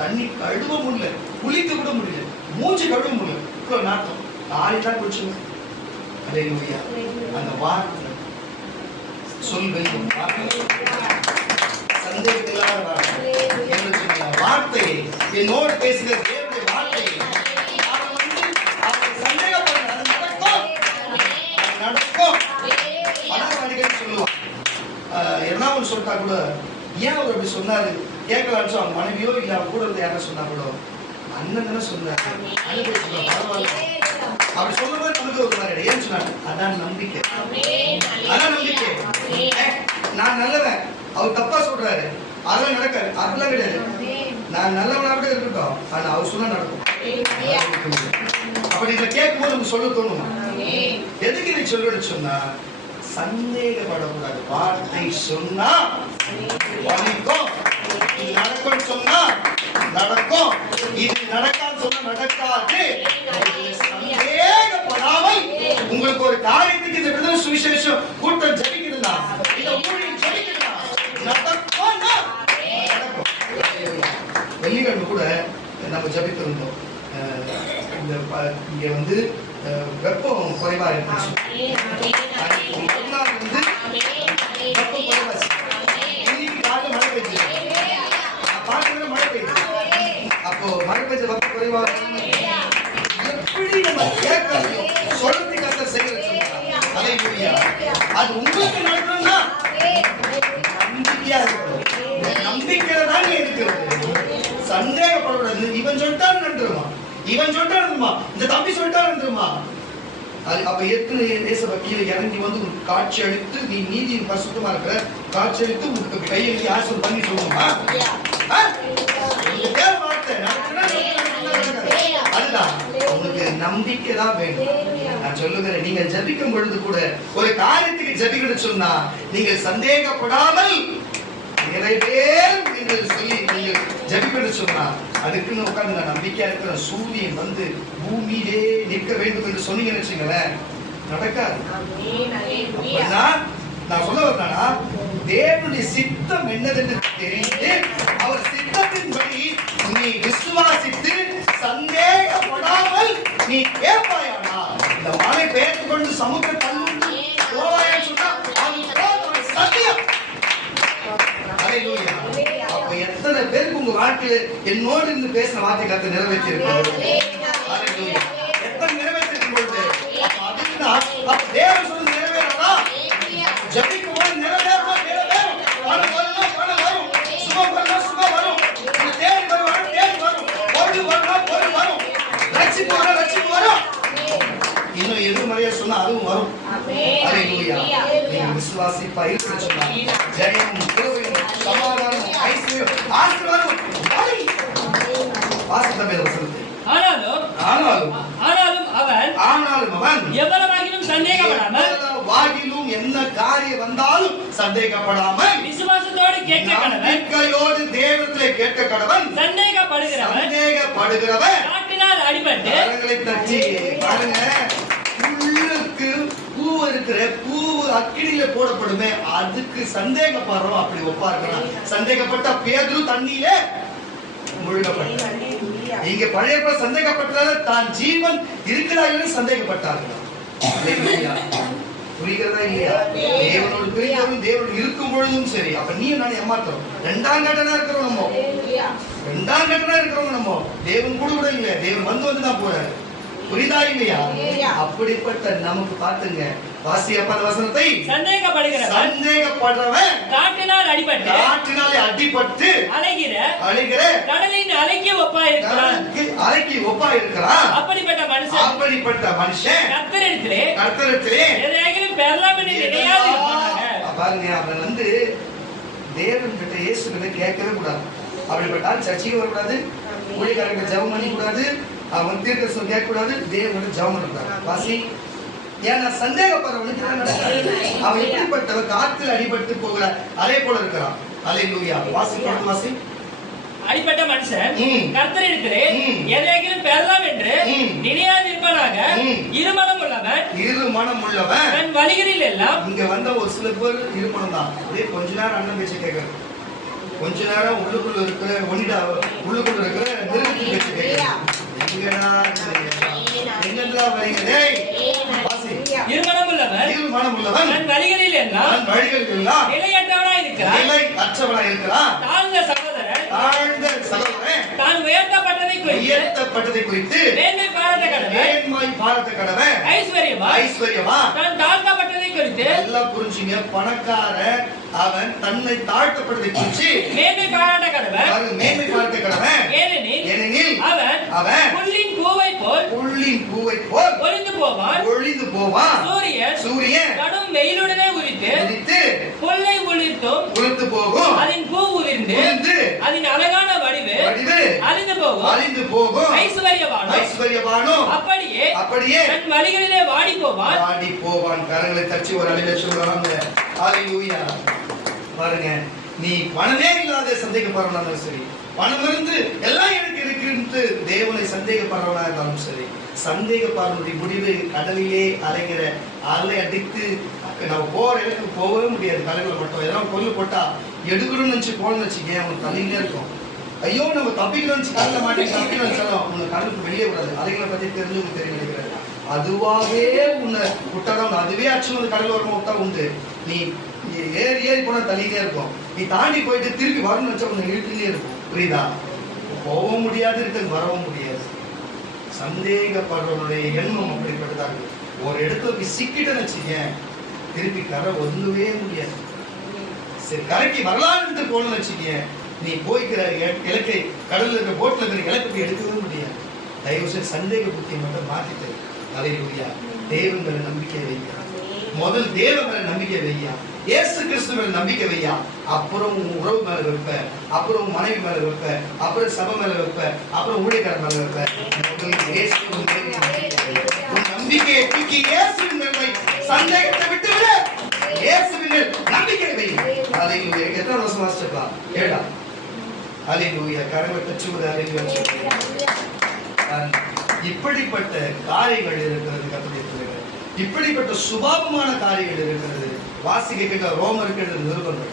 தண்ணி கழுவ முடியல, குளிக்க கூட முடியல, மூச்சு கழுவ முடியல, இவ்வளவு நாட்டம். ஆறிதான் குளிச்சுங்க. அல்லேலூயா. அந்த வார்த்தை சொல் வெளியும் சந்தேகத்தில்லாத வார்த்தையை என்னோடு பேசுகிற தேவனுடைய வார்த்தையை சந்தேகப்படுற நடக்கும். சொல்லுவான் என்ன ஒன்று சொல்லிட்டா கூட, ஏன் அவர் அப்படி சொன்னாரு கேட்கலான்னு அவன் மனைவியோ இல்ல அவன் கூட இருந்து யாரும் சொன்னா கூட, அண்ணன் தானே சொன்னாரு, அண்ணன் சொல்ல பரவாயில்ல அப்படி சொல்ல மாதிரி நமக்கு ஒரு மாதிரி. ஏன்னு சொன்னாரு, அதான் நம்பிக்கை, அதான் நம்பிக்கை. நான் நல்லவன், அவர் தப்பா சொல்றாரு, அதெல்லாம் நடக்காது, அதெல்லாம் கிடையாது. நான் நல்லவனா கூட இருக்கட்டும், ஆனா அவர் சொன்னா நடக்கும். அப்படி இதை கேட்கும் போது நமக்கு சொல்ல தோணும். எதுக்கு இதை சொல்லுன்னு சொன்னா, சந்தேகப்படக்கூடாது. வார்த்தை சொன்னா பலிக்கும், இது நடக்கும் சொன்னா நடக்கும், இது நடக்காது சொன்னா நடக்காது. சந்தேகப்படாமல் உங்களுக்கு ஒரு காரியத்துக்கு இந்த விடுதலை சுவிசேஷம் கூட்டம் ஜெபிக்குதுன்னா, இந்த ஊழியம் ஜெபிக்குதுன்னா நடக்கும், நடக்கும். வெள்ளிக்கிழமை கூட நம்ம ஜெபித்திருந்தோம். இங்க வெப்பம் குறைவா இருந்துச்சு. வெப்பம் குறைவாச்சு. இன்னைக்கு காலையில் மழை பெய்யுது, பார்க்கறது மழை பெய்யுது. அப்போ மழை பெய்ஞ்ச வெப்பம் குறைவா எப்படி நம்ம கேட்கறோம் சொல்றதுக்கு கர்த்தர் செய்யறது. அல்லேலூயா. அது உங்களுக்கு நடக்கணும்னா நம்பிக்கையா இருக்கணும். நம்பிக்கையில தான் இருக்கிறது. சந்தேகப்படக்கூடாது. இவன் சொல்லிட்டான்னு நன்றுமா, இவன் சொல்லிட்டா நன்றுமா, இந்த தம்பி சொல்லிட்டா நன்றுமா, அப்ப ஏற்கனவே தேச வக்கீல இறங்கி வந்து ஒரு காட்சி அளித்து நீ நீதியின் பரிசுத்தமா இருக்கிற காட்சி அளித்து உங்களுக்கு கையெழுத்தி ஆசீர்வாதம் பண்ணி சொல்லணுமா? அதுதான் உங்களுக்கு நம்பிக்கை தான் வேணும். நான் சொல்லுகிறேன், நீங்க ஜபிக்கும் பொழுது கூட ஒரு காரியத்துக்கு ஜபிக்கணும்னு சொன்னா நீங்கள் சந்தேகப்படாமல் நிறைய பேர் நீங்கள் சொல்லி நீங்கள் ஜபிக்கணும்னு சொன்னா அதுக்குன்னு உட்கார்ந்து நான் நம்பிக்கையா இருக்கிற சூரியன் வந்து பூமியிலே நிற்க வேண்டும் என்று சொன்னீங்கன்னு வச்சுங்களேன், நடக்காது. அப்படின்னா நான் சொல்ல வரேன்னா, தேவனுடைய சித்தம் என்னதென்று தெரிந்து அவர் சித்தத்தின்படி நீ விசுவாசித்து சந்தேகப்படாமல் நீ கேட்பாயானா இந்த மழை பெயர்த்து கொண்டு சமுத்திர தள்ளுண்டு போவாயன்னு சொன்னா அது சத்தியம். அல்லேலூயா. அப்ப எத்தனை பேருக்கு உங்க வாழ்க்கையில என்னோடு இருந்து பேசின வார்த்தை கருத்தை நிறைவேற்றி இருப்பாங்க? அல்லேலூயா. எத்தனை நிறைவேற்றி பொழுது அதுதான் தேவன் சொல்லி நிறைவேறா ஜபிக்கும் போது நிறைவேறும் நிறைவேறும் பணம் வரும் பணம் வரும் சுகம் வரும் சுகம் வரும் தேடி வரும் தேடி வரும் பொருள் வரும் பொருள் வரும் ரட்சிப்பு வரும் ரட்சிப்பு வரும் இன்னும் எதிர்மறையா சொன்னா அதுவும் வரும். அல்லேலூயா. நீங்க விசுவாசிப்பா இருக்கிற சொன்னா ஜெயமும் கிருபையும் சமாதானமும் ஐஸ்வர்யம் ஆசீர்வாதம் வாசித்தமே வசனத்தை. ஆனாலும் அவன் எவ்வளவாகிலும் சந்தேகப்படாமல் வாகிலும் என்ன காரியம் வந்தாலும் சந்தேகப்படாமல் விசுவாசத்தோடு கேட்க கடவன், நம்பிக்கையோடு தேவனிடத்திலே கேட்க கடவன். சந்தேகப்படுகிறவன் காற்றினால் அடிபட்டு கரங்களை தட்டி பாருங்க, உள்ளுக்கு பூ இருக்கிற பூ அக்கினியில போடப்படுமே அதுக்கு சந்தேகப்படுறோம். அப்படி ஒப்பா இருக்கிறான். சந்தேகப்பட்ட பேதுரு தண்ணியில முழுகப்பட்டார். இங்க பழைய சந்தேகப்பட்டால தான் ஜீவன் இருக்கிறா என்று சந்தேகப்பட்டார்கள். புரிகிறதா இல்லையா? தேவனோடு பிரிந்தவரும் தேவனோடு இருக்கும் பொழுதும் சரி. அப்ப நீ நான் ஏமாத்துறோம். ரெண்டாம் கட்டணா இருக்கிறோம் நம்ம. ரெண்டாம் கட்டணா இருக்கிறவங்க நம்ம. தேவன் கூட கூட இல்ல. தேவன் வந்து தான் போறாரு. புரிதா இல்லையா? அப்படிப்பட்ட நமக்கு பாத்துங்க வாசியப்பா வசனத்தை. சந்தேகப்படுறவன் காற்றினால் அடிபட்டு அலைகிற கடலின் அலைக்கு ஒப்பா இருக்கிறான். அப்படிப்பட்ட மனுஷன் கர்த்தரிடத்திலே எதையாகிலும் பெறலாம் என்று நினையாது. பாருங்க, அவன் வந்து தேவன் கிட்ட இயேசு கிட்ட கேட்கவே கூடாது. அப்படிப்பட்ட சர்ச்சைக்கு வரக்கூடாது, ஊழியக்காரங்க ஜெபம் பண்ணி கூடாது, அவன் தீர்க்கதரிசனம் கேட்க கூடாது, தேவனோட ஜெபம் பண்ணக்கூடாது. வாசி, ஏன்னா சந்தேகப்படுறவனுக்கு அவன் எப்படிப்பட்டவன் காற்றில் அடிபட்டு போகிற அலை போல இருக்கிறான். அல்லேலூயா. வாசி அடிப்பட்ட மனுஷன் கர்த்தரிடத்திலே எதையாகிலும் பெறலாம் என்று நினையாது இருப்பானாக. இருமனம் உள்ளவன் தன் வழிகளில் எல்லாம். இங்க வந்த ஒரு சில பேர் இருமனம் தான். அப்படியே கொஞ்ச நேரம் அண்ணன் பேச்சு கேட்கறது, கொஞ்ச நேரம் உள்ளுக்குள்ள இருக்கிற உள்ளுக்குள்ள இருக்கிற நெருக்கத்தில் பேச்சு கேட்கறது. எங்கெல்லாம் வரீங்க? இருமனம் உள்ளவன் தன் வழிகளில் எல்லாம் நிலையற்றவனாய் இருக்கிறான். தாழ்ந்த சகோதரன் தான் உயர்த்தப்பட்டதை குறித்து மேன்மை பாராட்ட கடவன். ஐஸ்வர்யமா தான் தாழ்த்தப்பட்டதை குறித்து எல்லாம் புரிஞ்சுங்க. பணக்கார அவன் தன்னை தாழ்த்தப்பட்டதை குறித்து மேன்மை பாராட்ட கடவன். ஏனெனில் அவன் புல்லின் பூவை போல் ஒளிந்து போவான். சூரியன் கடும் வெயிலுடனே உதித்து புல்லை உதிர்த்து போகும். அதன் பூ உதிர்ந்து அதன் அழகான வடிவு அழிந்து போகும். ஐஸ்வர்யவானோ அப்படியே தன் வழிகளிலே வாடி போவான். கரங்களை தட்டி ஒரு அழில சொல்றாங்க. அல்லேலூயா. பாருங்க, நீ பணமே இல்லாத சந்தேகப்படுறவனாலும் சரி, பணம் இருந்து எல்லாம் எனக்கு இருக்கு தேவனை சந்தேகப்படுறவனா இருந்தாலும் சரி, சந்தேகப்படுறவனுடைய முடிவு கடலிலே அலைகிற அலை அடித்து நம்ம போற இடத்துக்கு போகவே முடியாது. கடல்ல மட்டும் எல்லாம் பொருள் போட்டா எடுக்கணும்னு நினைச்சு போகணும்னு வச்சுக்கேன், அவனுக்கு தள்ளினே இருக்கும். ஐயோ நம்ம தப்பிக்கணும்னு கடல்ல மாட்டி தப்பிக்கணும்னு சொல்லுவோம். உனக்கு கடலுக்கு வெளியே கூடாது. அலைகளை பத்தி தெரிஞ்சவங்க தெரிய நினைக்கிறாரு. அதுவாகவே உன்னை விட்டாதான், அதுவே அச்சு வந்து கடல் வரமா விட்டா உண்டு. நீ ஏறி போனா தள்ளினே இருக்கும். நீ தாண்டி போயிட்டு திருப்பி வரணும்னு வச்சா உன்னை இழுத்துனே இருக்கும். புரியுதா? போகவும் முடியாது, இருக்கு வரவும் முடியாது. சந்தேகப்படுறவனுடைய எண்ணம் அப்படிப்பட்டதாக. ஒரு இடத்துல போய் சிக்கிட்டேன்னு வச்சுக்கேன், திருப்பி கரை ஒதுங்கவே முடியாது. சரி, கரைக்கு வரலான்னு போகணும்னு வச்சுக்கேன், நீ போய்க்கிற இலக்கை கடல்ல இருக்கிற போட்ல இருக்கிற இலக்கை போய் எடுக்கவே முடியாது. தயவு செய்து சந்தேக புத்தியை மட்டும் மாத்திட்டு. அல்லேலூயா. தேவன் மேல நம்பிக்கை வையா. முதல் தேவன் மேல நம்பிக்கை வையா. இயேசு கிறிஸ்து மேல நம்பிக்கை வையா. அப்புறம் உறவு மேல வைப்ப, அப்புறம் மனைவி மேல வைப்ப, அப்புறம் சபை மேல வைப்ப, அப்புறம் ஊழியக்காரர் மேல வைப்ப. முதல் இயேசுவின் மேல் உன் நம்பிக்கையை தூக்கி இயேசுவின் மேல் வை. சந்தேகத்தை விட்டு விடு. இயேசுவின் மேல் நம்பிக்கை வை. ஹalleluya. எத்தனை வருஷம் வாசிச்சலாம்? 7. ஹalleluya. கரங்களை தட்டுவது. ஹalleluya. இப்படிப்பட்ட காரியங்கள் இருக்கிறது கர்த்தருடைய பிள்ளைகளே. இப்படிப்பட்ட சுபாவமான காரியங்கள் இருக்கிறது. வாசிக்க ரோமருக்கு எழுதின நிருபங்கள்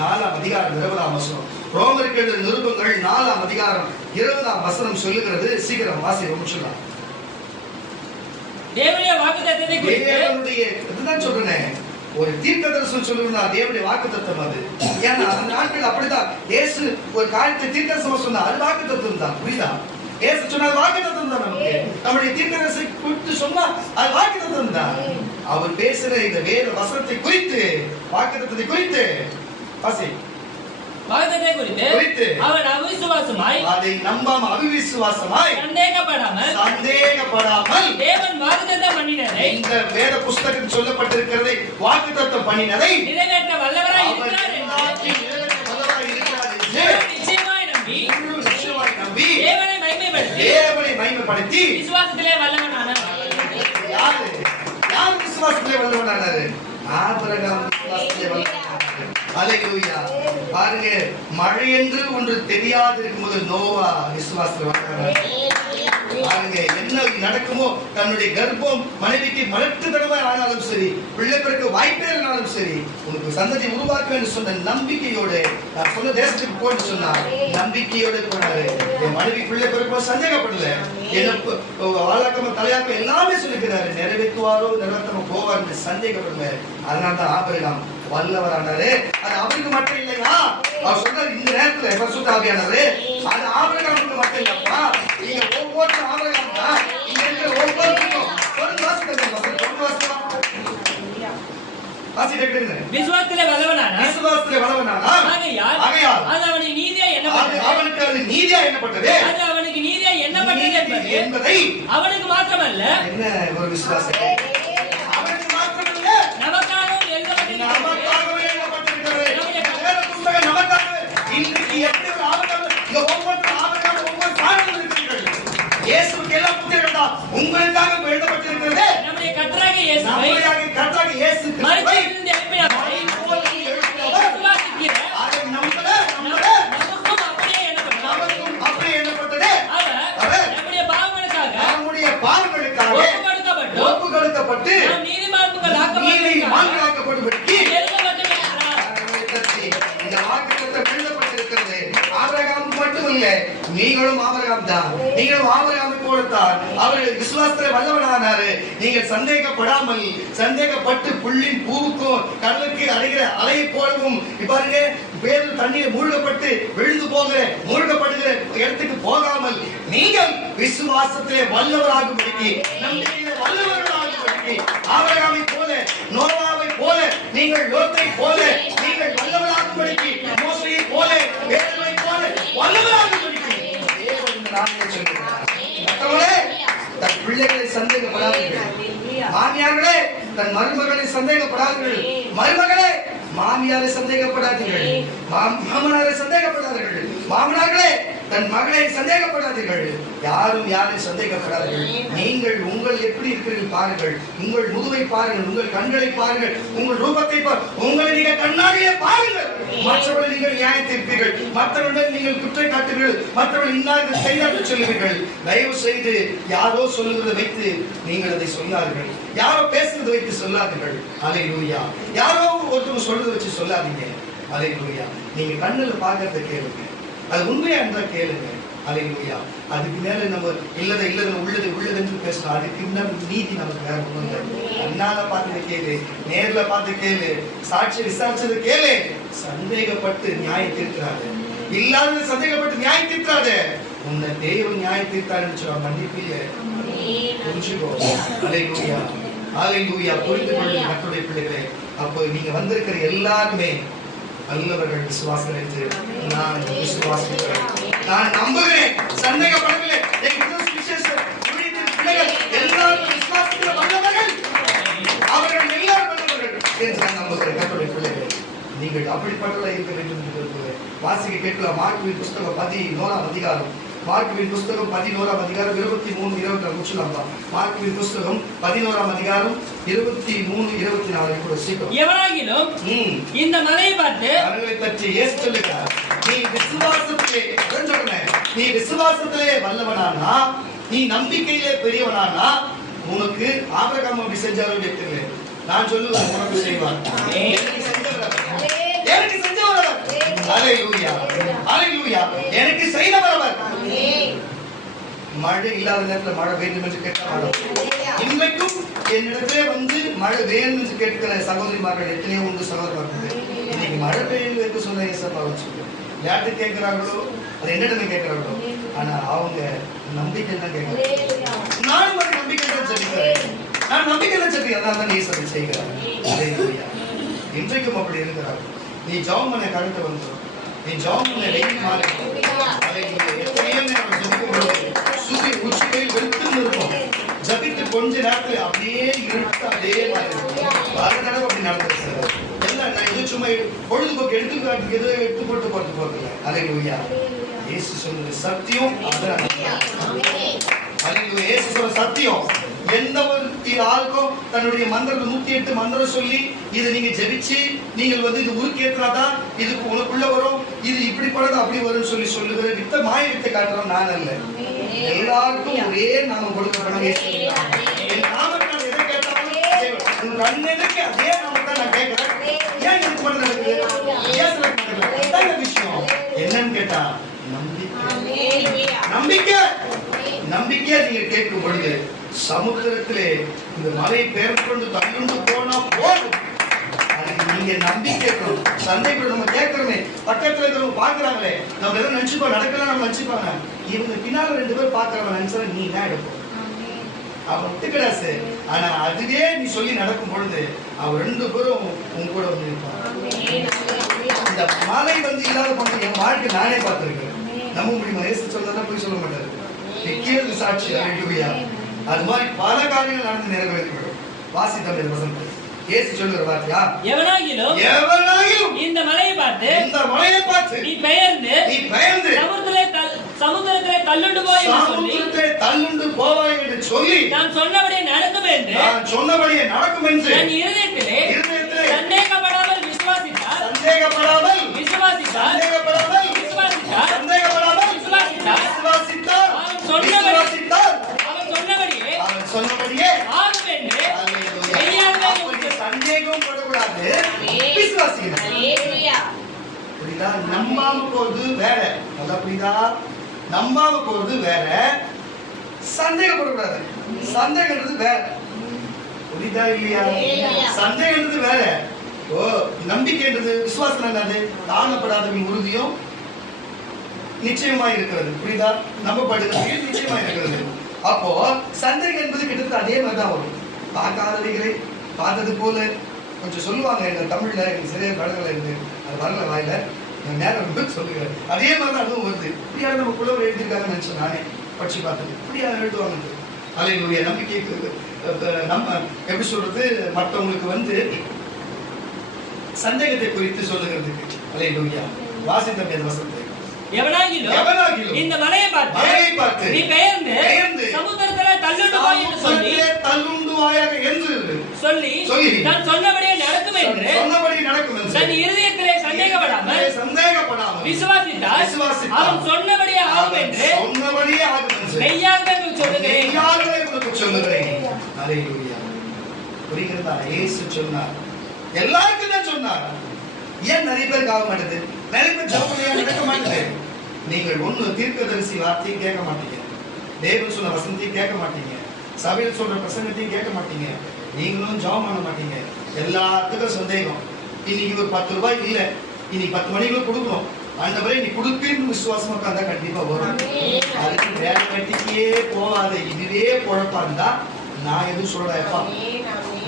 4ஆம் அதிகாரம் 20ஆம் வசனம். ரோமருக்கு எழுதின நிருபங்கள் 4ஆம் அதிகாரம் 20ஆம் வசனம் சொல்லுகிறது. சீக்கிரம் வாசி முடிச்சிடலாம். தேவனுடைய வாக்குத்தத்தத்தை குறித்து இதுதான் சொல்றேன். ஒரு தீர்க்கதரிசனம் சொல்லுனா தேவனுடைய வாக்குத்தத்தம் அது. ஏன்னா அந்த நாட்கள் அப்படிதான். இயேசு ஒரு காரியத்தை தீர்க்கதரிசனம் சொன்னா அது வாக்குத்தத்தம் தான். புரியுதா? இயேசு சொன்னது வாக்குத்தத்தம் தான். நமக்கு நம்முடைய தீர்க்கதரிசனத்தை குறித்து சொன்னா அது வாக்குத்தத்தம் தான். அவர் பேசுற இந்த வேத வசனத்தை குறித்து, வாக்குத்தத்தத்தை குறித்து வாசி. வாக்குத்தத்தத்தை குறித்து அவன் அவிசுவாசமாய், அதை நம்பாம அவிசுவாசமாய், சந்தேகப்படாமல் தேவன் வாக்குத்தத்தம் பண்ணினதை, இந்த வேத புத்தகத்தில் சொல்லப்பட்டிருக்கிறதை வாக்குத்தத்தம் பண்ணினதை நிறைவேற்ற வல்லவராய் இருக்கிறார் என்று நிச்சயமாய் நம்பி தேவனை மகிமைப்படுத்தி விசுவாசத்திலே வல்லவனானார். யார் விசுவாசத்திலே வல்லவனானாரு? ஆபிரகாம் விசுவாசத்திலே வல்லவனானார். ஹalleluya. பாருங்க, மழை என்று ஒன்று தெரியாது இருக்கும்போது நோவா விசுவாசத்திலே வல்லவனானார். பாருங்க, என்ன நடக்குமோ தன்னுடைய கர்ப்பம் மனைவிக்கு மலட்டு தடவை ஆனாலும் சரி, பிள்ளை பிறக்க வாய்ப்பே இருந்தாலும் சரி, உனக்கு சந்ததி உருவாக்க வேண்டும் சொன்ன நம்பிக்கையோடு நான் சொன்ன தேசத்துக்கு போட்டு சொன்னார். நம்பிக்கையோடு போனாரு. என் மனைவி பிள்ளை பிறக்க சந்தேகப்படல. எனக்கு வாழாக்கம தலையாக்க எல்லாமே சொல்லிக்கிறாரு. நிறைவேற்றுவாரோ நிறைவேற்றாம போவார்னு சந்தேகப்படல. அதனால்தான் ஆபிரகாம் வல்லவரானாரு. அது அவருக்கு மட்டும் இல்லையா? அவர் சொன்னார் இந்த நேரத்துல பரிசுத்த ஆவியானவரே, அது ஆபிரகாமுக்கு மட்டும் இல்லப்பா, நீங்க ஒவ்வொரு ஆபிரகாம் தான். இங்க இருக்கிற ஒவ்வொருத்தருக்கும் ஒரு விசுவாசத்திலே வல்லவனானார். ஆகையால் அது அவனுக்கு நீதியாய் எண்ணப்பட்டது. அது அவனுக்கு நீதியாய் எண்ணப்பட்டது என்பதை அவனுக்கு மாத்திரமல்ல, என்ன ஒரு விசுவாசம், அவனுக்கு மாத்திரமல்ல, நமக்காகவும் எழுதப்பட்டிருக்கிறது. வேத புத்தகம் நமக்காக. இன்றைக்கு எப்படி ஒரு ஆபிரகாம், இங்க ஒவ்வொரு சாட்சிகள் இருக்கிறீர்கள். இயேசுவுக்கு எல்லாம் புத்திரர்கள் தான் உங்களுக்காக எழுதப்பட்டிருக்கிறது. நம்முடைய கர்த்தராகிய இயேசுவை ஒப்புக்கொடுக்கப்பட்டு நீதிமான்களாக்கப்பட்டு இந்த வாக்குத்தத்தம் எழுதப்பட்டிருக்கிறது. ஆபிரகாமுக்கு மட்டுமில்ல, நீங்களும் ஆபிரகாம் தான். நீங்களும் ஆபிரகாமை போலத்தான் அவர்கள் விசுவாசத்திலே வல்லவனானாரு. நீங்கள் சந்தேகப்பட்டு புள்ளின் பூவுக்கும் கடலுக்கு அடைகிற அலையை போலவும் பாருங்க, பேரில் தண்ணீர் மூழ்கப்பட்டு விழுந்து மூழ்கப்படுகிற இடத்துக்கு போகாமல் நீங்கள் விசுவாசத்திலே வல்லவராகும்படிக்கு, நம்பிக்கையிலே வல்லவர்களாகும்படிக்கு, ஆபிரகாமை போல, நோவாவை போல, நீங்கள் லோத்தை போல நீங்கள் வல்லவராகும்படிக்கு, மோசேயை போல, பேதுருவை போல வல்லவராகும்படிக்கு தேவன் இந்த நாமத்தை சொல்கிறார். மற்றவர்களே, தன் பிள்ளைகளை சந்தேகப்படாதீர்கள். மாமியார்களே, தன் மருமகளை சந்தேகப்படாதீர்கள். மருமகளே, மாமியாரை சந்தேகப்படாதீர்கள். மாமனாரை சந்தேகப்படாதீர்கள். மாமனார்களே, தன் மகளை சந்தேகப்படாதீர்கள். யாரும் யாரையும் சந்தேகப்படாதீர்கள். நீங்கள் உங்கள் எப்படி இருக்கிறீர்கள் பாருங்கள். உங்கள் முதுவை பாருங்கள், உங்கள் கண்களை பாருங்கள், உங்கள் ரூபத்தை உங்களை நீங்கள் கண்ணாடியே பாருங்கள். மற்றவர்களை நீங்கள் நியாயத்திருப்பீர்கள், மற்றவர்களை நீங்கள் குற்றம் காட்டுவீர்கள், மற்றவர்கள் இன்னார்கள் செய்தார்கள் சொல்லுவீர்கள். தயவு செய்து யாரோ சொல்லுவதை வைத்து நீங்கள் அதை சொல்லாதீர்கள். யாரோ பேசுறதை வைத்து சொல்லாதீர்கள். அல்லேலூயா. யாரோ ஒருத்தர் சொல்றதை வச்சு சொல்லாதீங்க. அல்லேலூயா. நீங்க கண்ணுல பாக்குறத கேளுங்க, அது உண்மையா இருந்தா கேளுங்க. அல்லேலூயா. அதுக்கு மேல நம்ம உள்ளது என்று பேசணும். அதுக்கு இன்னும் நீதி நமக்கு வேற ஒண்ணும் இல்லை. அண்ணால பார்த்தது கேளு, நேர்ல பார்த்து கேளு, சாட்சி விசாரிச்சது கேளு. சந்தேகப்பட்டு நியாயம் தீர்க்கிறாரு. இல்லாத சந்தேகப்பட்டு நியாயம் தீர்க்கிறாரு. உன்னை தேவன் நியாயம் தீர்த்தாருன்னு சொல்ல மன்னிப்பில்லை. புரிஞ்சுக்கோ. அல்லேலூயா. அல்லேலூயா. புரிந்து கொள்ளுங்க கர்த்தருடைய பிள்ளைகளே. அப்போ நீங்க வந்திருக்கிற எல்லாருமே நல்லவர்கள், விசுவாசம் என்று நான் விசுவாசிக்கிறேன். நான் நம்புகிறேன், சந்தேகப்படவில்லை. என் பிள்ளைகள் எல்லாரும் விசுவாசத்தில் வல்லவர்கள். அப்படிப்பட்டவர்களாக இருக்க வேண்டும் என்று விரும்புகிறேன். வாசிக்க கேட்கலாம். மார்க்குவின் புஸ்தகம் 11ஆம் அதிகாரம். மார்க்குவின் புஸ்தகம் 11ஆம் அதிகாரம் 23, 24 முடிச்சுலாம்பா. மார்க்குவின் புஸ்தகம் 11ஆம் அதிகாரம் 23, 24 கூட சீக்கிரம். எவனாகிலும் இந்த மலையை பார்த்து அவர்களை பற்றி இயேசு சொல்லுகிறார், நீ விசுவாசத்திலே நீ விசுவாசத்திலே வல்லவனானா, நீ நம்பிக்கையிலே பெரியவனானா, உனக்கு ஆபிரகாம் அப்படி செஞ்சாலும் வைத்திருக்கிறேன். நான் சொல்லுவேன், உனக்கு செய்வார். எனக்கு செஞ்சவர் அவர். அல்லேலூயா, அல்லேலூயா. எனக்கு செய்தவர் அவர். மழை இல்லாத நேரத்தில் மழை வேண்டும் என்று கேட்டால் இன்றைக்கும் என்னிடத்திலே வந்து மழை வேணும் என்று கேட்கிற சகோதரிமார்கள் எத்தனையோ உண்டு. சகோதரர்கள் இன்னைக்கு மழை பெய்யுது என்று சொன்ன ஏசப்பா வச்சுக்கோ. யார்கிட்ட கேட்கிறார்களோ அது என்னிடமே கேட்கிறார்களோ, ஆனா அவங்க நம்பிக்கை தான் கேட்கிறாங்க. நானும் ஒரு நம்பிக்கை தான் சொல்லிக்கிறேன். நான் நம்பிக்கை தான் சொல்றேன். அதான் தான் ஏசப்பா செய்கிறார். அல்லேலூயா. இன்றைக்கும் அப்படி இருக்கிறார். நீ ஜெபம் பண்ண கருத்து வந்துடும். நீ ஜெபம் பண்ண வெயில் மாறி எத்தனையோ நேரம் ஜெபிக்கும் பொழுது சூரிய உச்சிகளில் வெளுத்து இருக்கும். ஜபித்து கொஞ்ச நேரத்தில் அப்படியே இருட்டு அப்படியே வர தடவை அப்படி நடந்துருச்சு. எல்லாம் நான் இது சும்மா பொழுதுபோக்கு எடுத்துக்காட்டுக்கு எதோ எடுத்து போட்டு போறதில்லை. அல்லேலூயா. இயேசு சொன்னது சத்தியம். அல்லேலூயா. இயேசு சொன்ன சத்தியம். எந்த ஒரு ஆளுக்கும் தன்னுடைய மந்திரம் 108 மந்திரம் சொல்லி இதை நீங்க ஜெபிச்சு நீங்கள் வந்து இது உருக்கேற்றாதான் இதுக்கு உனக்குள்ள வரும், இது இப்படி படுறது அப்படி வரும் சொல்லி சொல்லுகிற வித்த மாய வித்தை காட்டுறோம் நான் அல்ல. எல்லாருக்கும் ஒரே நாமம் கொடுக்கப்படும். என் நாமத்தை நான் எதை கேட்டாலும் கண்ணெதுக்கு அதே நாமத்தை நான் கேட்கிறேன். ஏன் இது பண்ண நடக்குது? ஏன் நடக்குது? விஷயம் என்னன்னு கேட்டா நம்பிக்கை. நம்பிக்கையா நீங்க கேட்கும் பொழுது சமுத்திரத்திலே இந்த மலை பெயர்கொண்டு தள்ளுண்டு போனா போதும். அதுக்கு நீங்க நம்பிக்கை சந்தைக்குள்ள நம்ம கேட்கிறோமே, பக்கத்துல இருக்கிறவங்க பாக்குறாங்களே, நம்ம எதாவது நினைச்சுப்போம் நடக்கலாம், நம்ம நினைச்சுப்பாங்க. இவங்க பின்னால 2 பேர் பாக்குறவங்க நினைச்சா நீ தான் எடுப்போம். அவன் ஒத்துக்கிறாசு. ஆனா அதுவே நீ சொல்லி நடக்கும் பொழுது அவன் 2 பேரும் உங்க கூட வந்து இருப்பான். இந்த மலை வந்து இல்லாத பண்ண என் வாழ்க்கை நானே பார்த்திருக்கேன். நம்ப முடியுமா? இயேசு சொன்னதான் போய் சொல்ல மாட்டாரு. நிக்கிறது சாட்சி. அல்லேலூயா. அது மாதிரி பல காரியங்கள் நடந்து நிறைவேறிவிடும். வாசித்தம் வசனம். இயேசு சொல்லுகிற வார்த்தையா, எவனாகிலும் இந்த மலையை பார்த்து நீ பெயர்ந்து சமுத்திரத்திலே தள்ளுண்டு போவாய் என்று சொல்லி நான் சொன்னபடியே நடக்கும் என்று என் இருதயத்திலே சந்தேகப்படாமல் விசுவாசித்தார் அவன் சொன்னபடியே ஆகும் என்று சந்தேகம் படக்கூடாது. புரியுதா? நம்பாம போறது வேற. புரியுதா? நம்பாம போறது வேற, சந்தேகப்படக்கூடாது. சந்தேகம்ன்றது வேற. புரியுதா இல்லையா? சந்தேகம்ன்றது வேற. ஓ, நம்பிக்கைன்றது விசுவாசம் என்னது? காணப்படாதவின் உறுதியும் நிச்சயமாய் இருக்கிறது. புரியுதா? நம்பப்படுகிறது நிச்சயமா இருக்கிறது. அப்போ சந்தேகம் என்பது கிட்டத்தட்ட அதே மாதிரி தான் வரும். பார்க்காதவைகளை பார்த்தது போல கொஞ்சம் சொல்லுவாங்க. எங்க தமிழ்ல எனக்கு சரியா கடற்கரை இருந்து அது வரல வாயில நேரம் சொல்லுகிறேன். அதே மாதிரி தான் அதுவும் வருது. இப்படியா நம்ம புலவர் எழுதியிருக்காங்கன்னு நினைச்சேன். நானே படிச்சு பார்த்தது இப்படியா எழுதுவாங்க. அல்லேலூயா. நம்பிக்கைக்கு நம்ம எப்படி சொல்றது, மற்றவங்களுக்கு வந்து சந்தேகத்தை குறித்து சொல்லுகிறதுக்கு. அல்லேலூயா. வாசித்த வசனத்தை எவனாகிலும் இந்த மலையை பார்த்து நீ பெயர்ந்து சமுத்திரத்திலே தள்ளுண்டு வாயாக என்று சொல்லி நான் சொன்னபடியே நடக்கும் என்று தன் இருதயத்திலே சந்தேகப்படாமல் விசுவாசித்தார். அவன் சொன்னபடியே ஆகும் என்று மெய்யாகவே சொல்லுகிறேன். அல்லேலூயா. புரிகிறதா? இயேசு சொன்னார், எல்லாருக்கும் தான் சொன்னார். ஏன் நிறைய பேருக்கு ஆக மாட்டேது? நிறைய பேர் ஜெபம் நடக்க மாட்டேது. நீங்கள் ஒண்ணு தீர்க்கதரிசி வார்த்தையும் கேட்க மாட்டீங்க, தேவன் சொன்ன வசனத்தையும் கேட்க மாட்டீங்க, சபையில் சொல்ற பிரசங்கத்தையும் கேட்க மாட்டீங்க, நீங்களும் ஜெபம் பண்ண மாட்டீங்க. எல்லாத்துக்கும் சந்தேகம். இன்னைக்கு ஒரு 10 ரூபாய் இல்ல, இன்னைக்கு 10 மணிக்குள்ள கொடுக்கணும். ஆண்டவரே நீ கொடுப்பேன்னு விசுவாசமா உட்கார்ந்தா கண்டிப்பா வரும். அதுக்கு வேலை வெட்டிக்கே போகாத, இதுவே குழப்பா இருந்தா நான் எதுவும் சொல்றேன்ப்பா.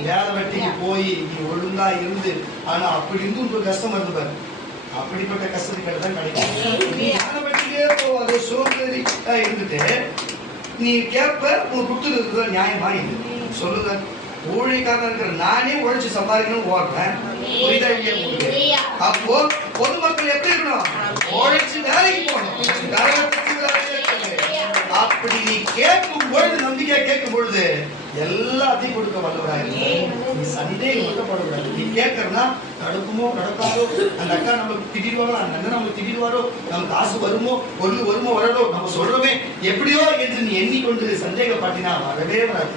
வேலை வெட்டிக்கு போய் நீ ஒழுங்கா இருந்து, ஆனா அப்படி இருந்து உங்களுக்கு கஷ்டம் வருது பாரு, அப்படிப்பட்ட கஷ்டத்துக்கு தான் கிடைக்கும். நீ வேலை வெட்டிக்கே போகாத சோம்பேறி இருந்துட்டு நீ கேட்ப, உனக்கு கொடுத்துருக்குறது நியாயமா? இது சொல்லுங்க. ஊழியக்காரன் இருக்கிற நானே உழைச்சு சம்பாதிக்கணும்னு ஓடுறேன். புரியுதா இல்லையா உங்களுக்கு? அப்போ பொதுமக்கள் எப்படி இருக்கணும்? உழைச்சு வேலைக்கு போகணும். அப்படி நீ கேட்கும் பொழுது, நம்பிக்கை கேட்கும் பொழுது எல்லாத்தையும் கொடுக்க வல்லவராய். நீ சந்தேகம் மட்டும் நீ கேட்கறனா நடக்குமோ நடக்காதோ, அந்த அக்கா நமக்கு திடீர்வாரோ, அந்த அண்ணன் நமக்கு திடீர்வாரோ, நமக்கு காசு வருமோ பொருள் வருமோ வரதோ, நம்ம சொல்றோமே எப்படியோ என்று நீ எண்ணிக்கொண்டு சந்தேகப்பட்டினா வரவே வராது.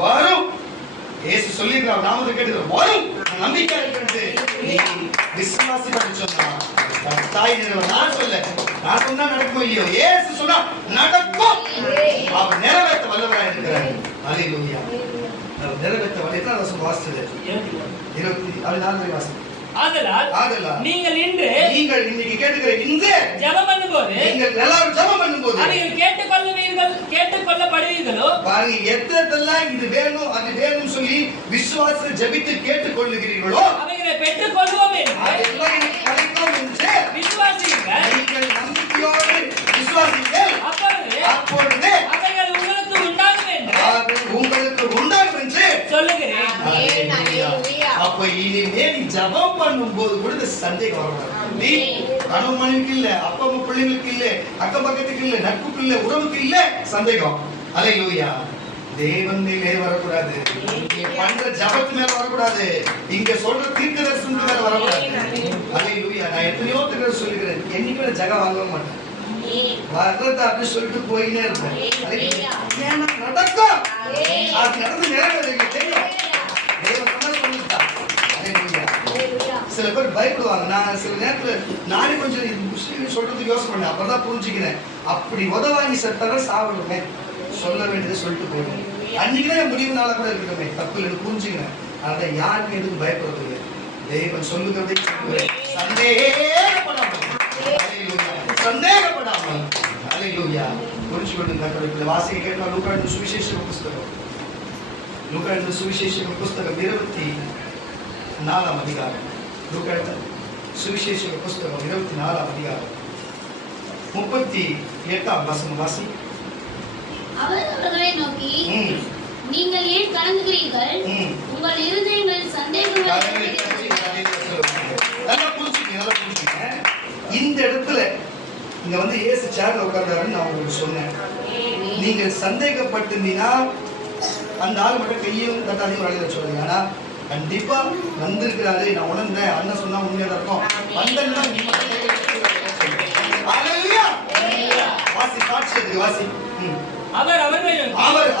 வரும். இயேசு சொல்லிருக்கார், நாமத்தை கேட்டு வரும். நம்பிக்கை இருக்கிறது. நீ விசுவாசி பண்ணி சொன்னா தாய் நான் சொல்ல, நான் சொன்னா நடக்குமோ இல்லையோ, இயேசு சொன்னா நடக்கும். அவர் நிறைவேற்ற வல்லவராய் இருக்கிறார். அல்லேலூயா. நிறைவேற்ற வல்லவராய். வாசிச்சது 24 வாசி. ஆதலால் நீங்கள் இன்னைக்கு கேட்டுக்கிற இந்த ஜெபம் பண்ணும்போது, நீங்கள் எல்லாரும் ஜெபம் பண்ணும்போது நீங்கள் கேட்டுக்கொள்ளப்படுவீர்களோ பாருங்க, எதெல்லாம் இது வேணும் அது வேணும் சொல்லி விசுவாச ஜெபித்து கேட்டுக்கொள்ளுகிறீர்களோ அவைகளை பெற்றுக்கொள்வோம் என்று அதெல்லாம் எனக்கு கிடைக்கும் என்று விசுவாசியுங்கள். நீங்கள் நம்பிக்கையோடு விசுவாசிங்கள். அப்பொழுது அவைகள் உங்களுக்கு உண்டாகும் என்று சொல்லுகிறேன். அப்ப இனிமே நீ ஜெபம் பண்ணும்போது கூட இந்த சந்தேகம் வரக்கூடாது. நீ கணவன் மனைவிக்கு இல்ல, அப்பா அம்மா பிள்ளைங்களுக்கு இல்ல, அக்கம் பக்கத்துக்கு இல்ல, நட்புக்கு இல்ல, உறவுக்கு இல்ல சந்தேகம். அல்லேலூயா. தேவன் மேலே வரக்கூடாது. நீ பண்ற ஜெபத்து மேல வரக்கூடாது. இங்க சொல்ற தீர்க்கதரிசனத்து மேல வரக்கூடாது. அல்லேலூயா. நான் எத்தனையோ தடவை சொல்லுகிறேன், என்னைக்குமே ஜெகம் வாங்க மாட்டேன். வர்றத அப்படி சொல்லிட்டு போயினே இருப்பேன். ஏன்னா நடக்கும். அது நடந்து நிறைவேற தெரியும். சில பேர் பயப்படுவாங்க. நான் சில நேரத்துல நானே கொஞ்சம் சொல்றதுக்கு யோசனை பண்ணேன். அப்பதான் புரிஞ்சுக்கிறேன். அப்படி உதவாங்கி செத்தார சாப்பிடுமே, சொல்ல வேண்டியதை சொல்லிட்டு போயிடும். அன்னைக்குதான் முடிவு நாளா கூட இருக்கணுமே, தப்பு இல்லைன்னு புரிஞ்சுக்கிறேன். அதான் யாருக்கும் எதுவும் பயப்படுறது. தெய்வம் சொல்லுகிறதை சந்தேகப்படாமல் அல்லேலூயா புரிஞ்சுக்கொண்டு வாசிக்க கேட்டால் லூக்கா எழுதின சுவிசேஷ புஸ்தகம் 24 அதிகாரம். லூக்கா எழுதின சுவிசேஷ புஸ்தகம் 24 அதிகாரம் 38 வசனம் வாசி. அவர் அவர்களை நோக்கி, நீங்கள் ஏன் கலங்குகிறீர்கள்? உங்கள் இருதயங்களில் சந்தேகம் நல்லா புரிஞ்சுக்கங்க. இந்த இடத்துல இங்க வந்து இயேசு சேர்ல உட்கார்ந்தாருன்னு நான் உங்களுக்கு சொன்னேன். நீங்க சந்தேகப்பட்டிருந்தீங்கன்னா அந்த ஆள் மட்டும் கையும் தட்டாதையும் வழியில சொல்லுங்க. ஆனா கண்டிப்பா வந்திருக்கிறாரு, நான் உணர்ந்தேன், அண்ணன் சொன்னா உண்மையா இருக்கும். வந்தா வாசி காட்சி வாசி. அவர்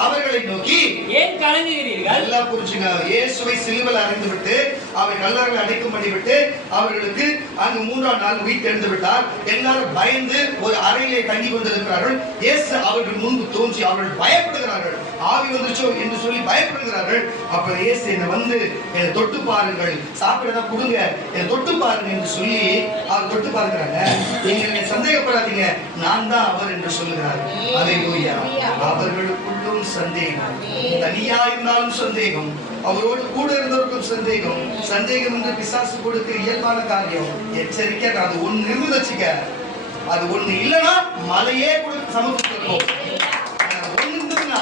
அவர்களை நோக்கி, ஏன் கலங்குகிறீர்கள்? எல்லாம் புரிஞ்சுங்க. இயேசுவை சிலுவையில் அறைந்து விட்டு அவை கல்லறையில் அடைக்கும்படி விட்டு அவர்களுக்கு அங்கு 3ஆம் நாள் உயிர் எழுந்து விட்டார். எல்லாரும் பயந்து ஒரு அறையிலே தங்கி கொண்டிருக்கிறார்கள். இயேசு அவர்கள் முன்பு தோன்றி அவர்கள் பயப்படுகிறார்கள். ஆவி வந்துச்சோ என்று சொல்லி பயப்படுகிறார்கள். அப்ப இயேசு என்னை வந்து என்னை தொட்டு பாருங்கள், சாப்பிட கொடுங்க, என்னை தொட்டு பாருங்க என்று சொல்லி அவர் தொட்டு பார்க்கிறாங்க. நீங்க சந்தேகப்படாதீங்க, நான் தான் அவர் என்று சொல்லுகிறார். அல்லேலூயா. அவர்களுக்குள்ளும் சந்தேகம், தனியா இருந்தாலும் சந்தேகம், அவரோடு கூட இருந்தவருக்கும் சந்தேகம். சந்தேகம் என்று பிசாசு கொடுக்க இயல்பான காரியம். எச்சரிக்கை. அது ஒண்ணு இருந்துச்சுக்க, அது ஒண்ணு இல்லைன்னா மலையே கூட சமத்துவம். ஒண்ணு இருந்ததுன்னா